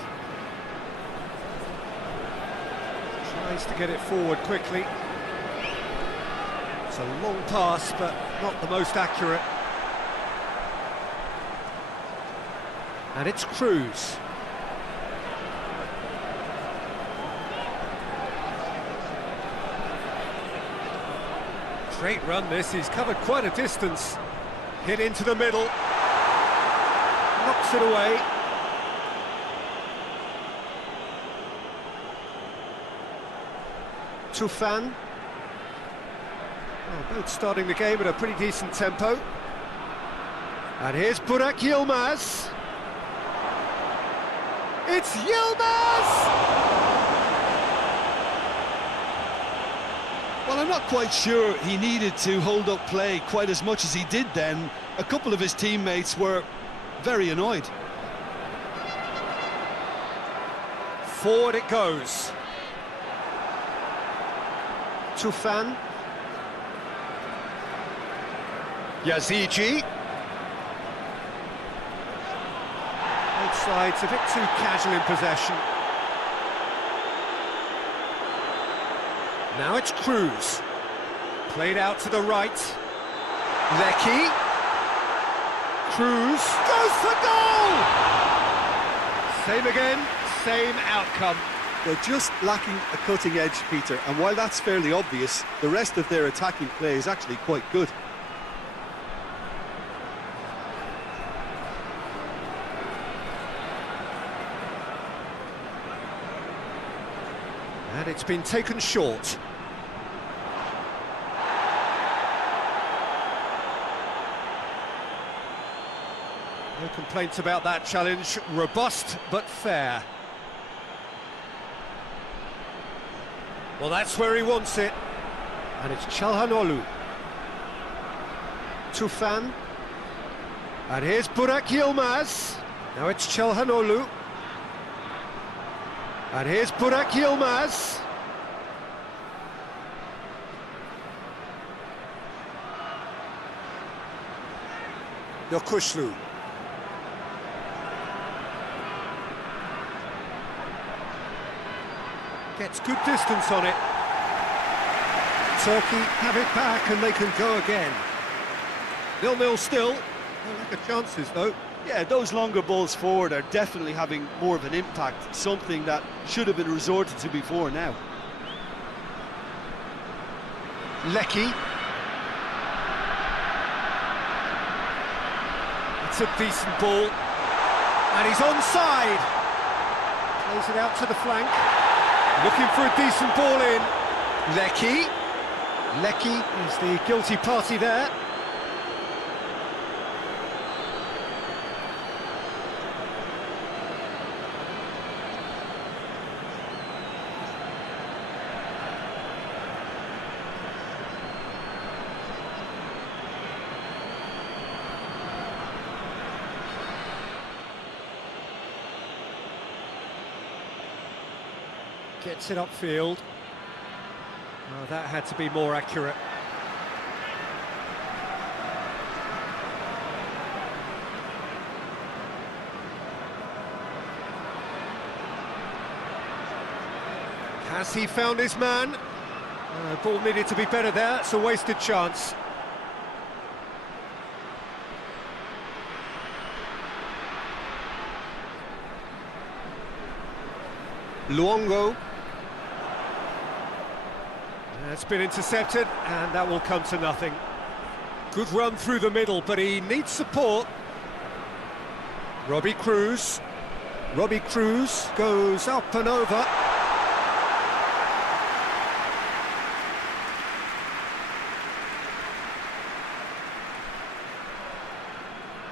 Tries to get it forward quickly. It's a long pass, but not the most accurate. And it's Cruz. Great run this, he's covered quite a distance. Hit into the middle. Knocks it away. Tufan. Oh, both starting the game at a pretty decent tempo. And here's Burak Yilmaz. It's Yilmaz! Well, I'm not quite sure he needed to hold up play quite as much as he did then. A couple of his teammates were very annoyed. Forward it goes. Tufan. Yazici. Both sides a bit too casual in possession. Now it's Cruz. Played out to the right. Lecky. Cruz goes for goal! Same again, same outcome. They're just lacking a cutting edge, Peter, and while that's fairly obvious, the rest of their attacking play is actually quite good. And it's been taken short. No complaints about that challenge. Robust but fair. Well, that's where he wants it. And it's Çalhanoğlu. Tufan. And here's Burak Yilmaz. Now it's Çalhanoğlu. And here's Burak Yilmaz. Yokuşlu. Gets good distance on it. Turkey have it back and they can go again. 0-0 still. No lack of chances though. Yeah, those longer balls forward are definitely having more of an impact, something that should have been resorted to before now. Lecky. It's a decent ball. And he's onside. Plays it out to the flank. Looking for a decent ball in. Lecky. Lecky is the guilty party there. Gets it upfield. Oh, that had to be more accurate. Has he found his man? Ball needed to be better there. It's a wasted chance. Luongo. That's been intercepted, and that will come to nothing. Good run through the middle, but he needs support. Robbie Cruz. Robbie Cruz goes up and over.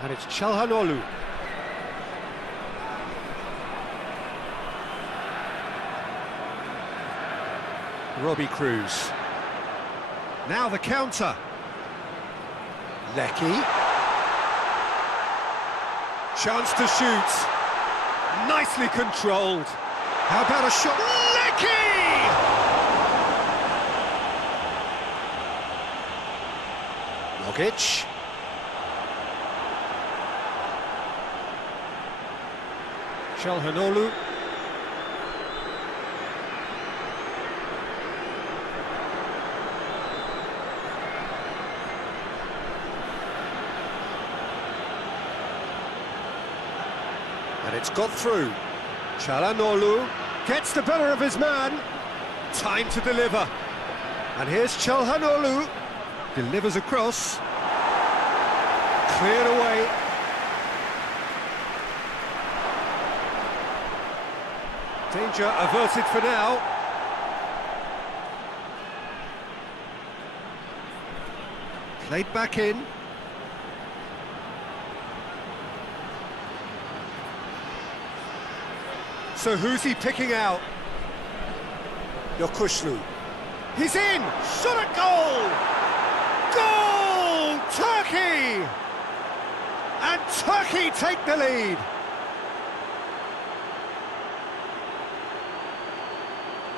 And it's Çalhanoğlu. Robbie Cruz. Now the counter. Lecky. Chance to shoot. Nicely controlled. How about a shot? Lecky! Rogic. Çalhanoğlu. And it's got through. Çalhanoğlu gets the better of his man. Time to deliver. And here's Çalhanoğlu. delivers across. Cleared away. Danger averted for now. Played back in. So who's he picking out? Yokushlu. He's in! Shot at goal! Goal! Turkey! And Turkey take the lead.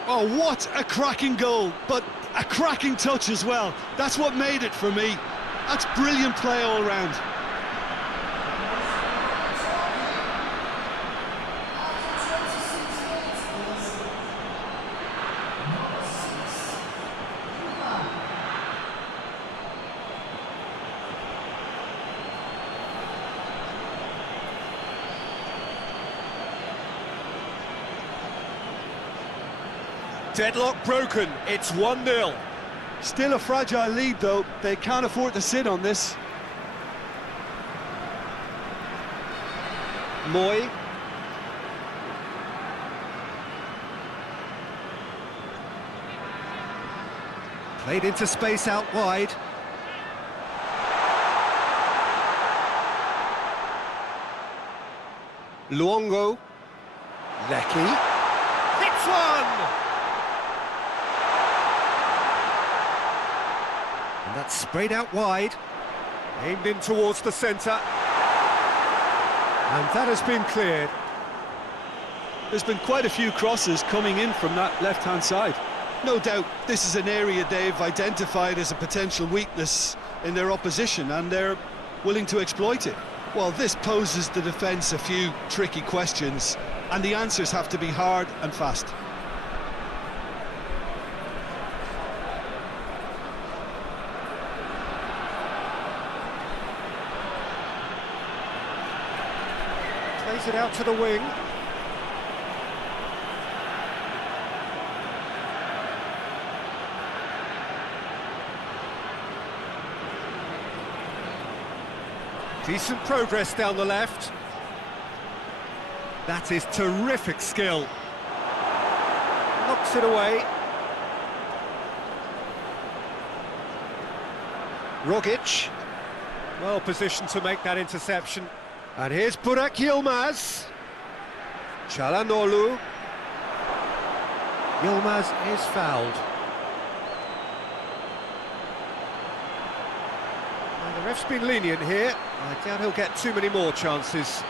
Oh, what a cracking goal, but a cracking touch as well. That's what made it for me. That's brilliant play all round. Deadlock broken, it's 1-0. Still a fragile lead though, they can't afford to sit on this. Moy. Played into space out wide. Luongo. Lecky. Hits one! And that's sprayed out wide. Aimed in towards the centre. And that has been cleared. There's been quite a few crosses coming in from that left-hand side. No doubt this is an area they've identified as a potential weakness in their opposition, and they're willing to exploit it. Well, this poses the defence a few tricky questions, and the answers have to be hard and fast. Plays it out to the wing. Decent progress down the left. That is terrific skill. Knocks it away. Rogic, well positioned to make that interception. And here's Burak Yilmaz. Çalhanoğlu. Yilmaz is fouled. And the ref's been lenient here. I doubt he'll get too many more chances.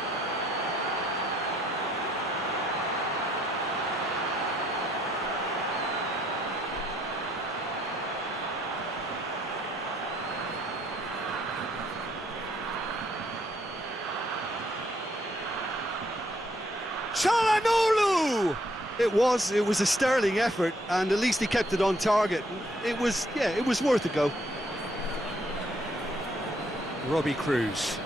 Çalhanoğlu! It was a sterling effort, and at least he kept it on target. It was worth a go. Robbie Cruz.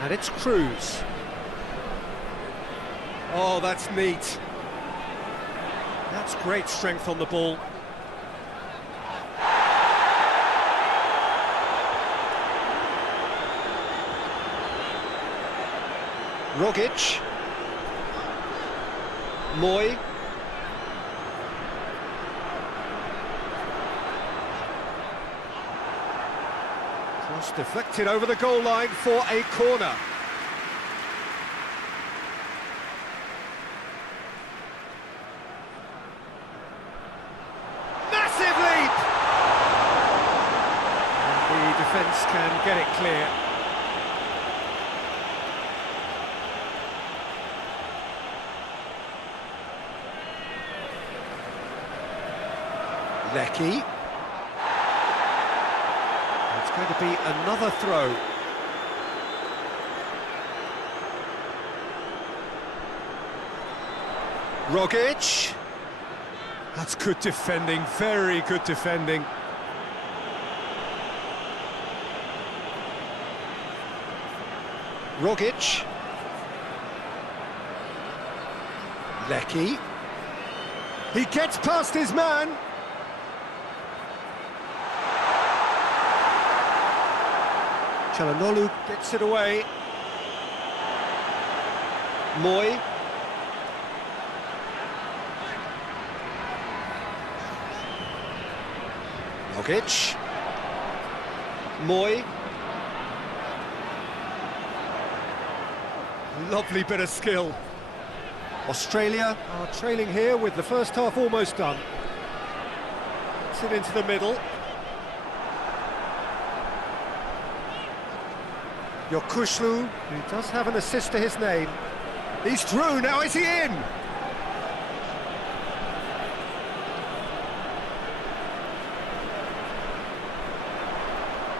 And it's Cruz. Oh, that's neat. That's great strength on the ball. Rogic. Moy. Cross deflected over the goal line for a corner. Massive leap! And the defence can get it clear. Lecky. It's going to be another throw. Rogic. That's good defending, very good defending. Rogic. Lecky. He gets past his man. Çalhanoğlu gets it away. Moy. Rogic. Moy. Lovely bit of skill. Australia are trailing here with the first half almost done. Gets it into the middle. Yokushlu, who does have an assist to his name. He's through, now is he in?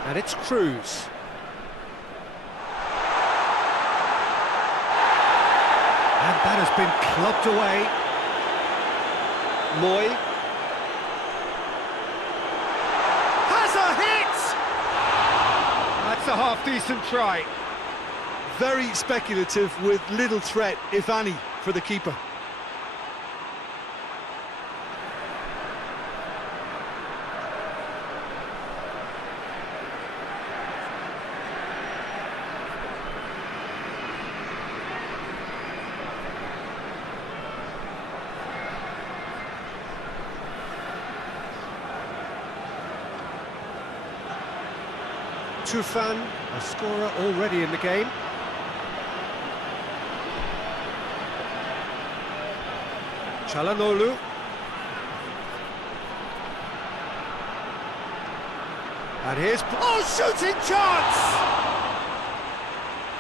And it's Cruz. And that has been clubbed away. Moy. Has a hit! That's a half-decent try. Very speculative with little threat, if any, for the keeper. Tufan, a scorer already in the game. Çalhanoğlu. And here's... Oh, shooting chance!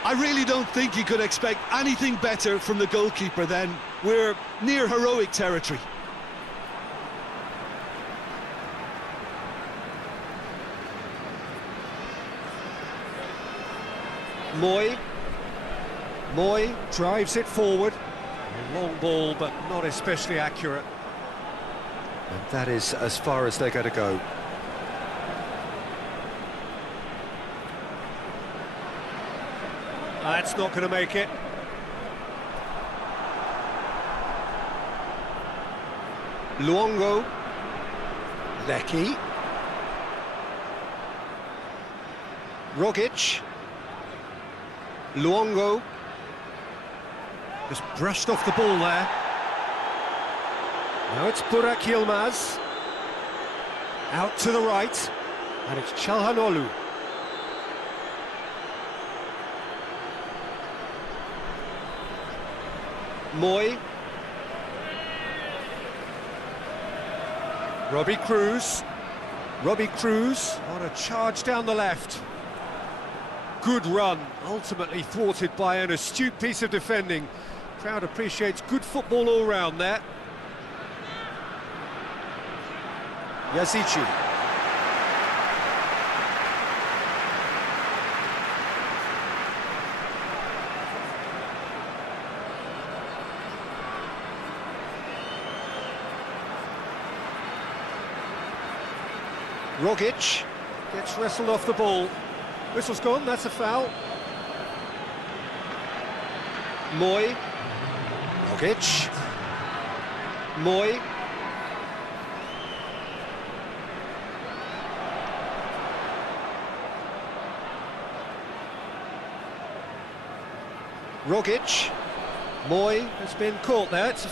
I really don't think you could expect anything better from the goalkeeper then. We're near heroic territory. Moy. Moy drives it forward. A long ball, but not especially accurate. And that is as far as they're going to go. That's not going to make it. Luongo. Lecky. Rogic. Luongo. Just brushed off the ball there. Now it's Burak Yilmaz. Out to the right. And it's Çalhanoğlu. Moy. Robbie Cruz. Robbie Cruz on a charge down the left. Good run, ultimately thwarted by an astute piece of defending. Crowd appreciates good football all round there. Yazici. Rogic gets wrestled off the ball. Whistle's gone, that's a foul. Moy. Rogic. Moy. Rogic. Moy has been caught there. It's a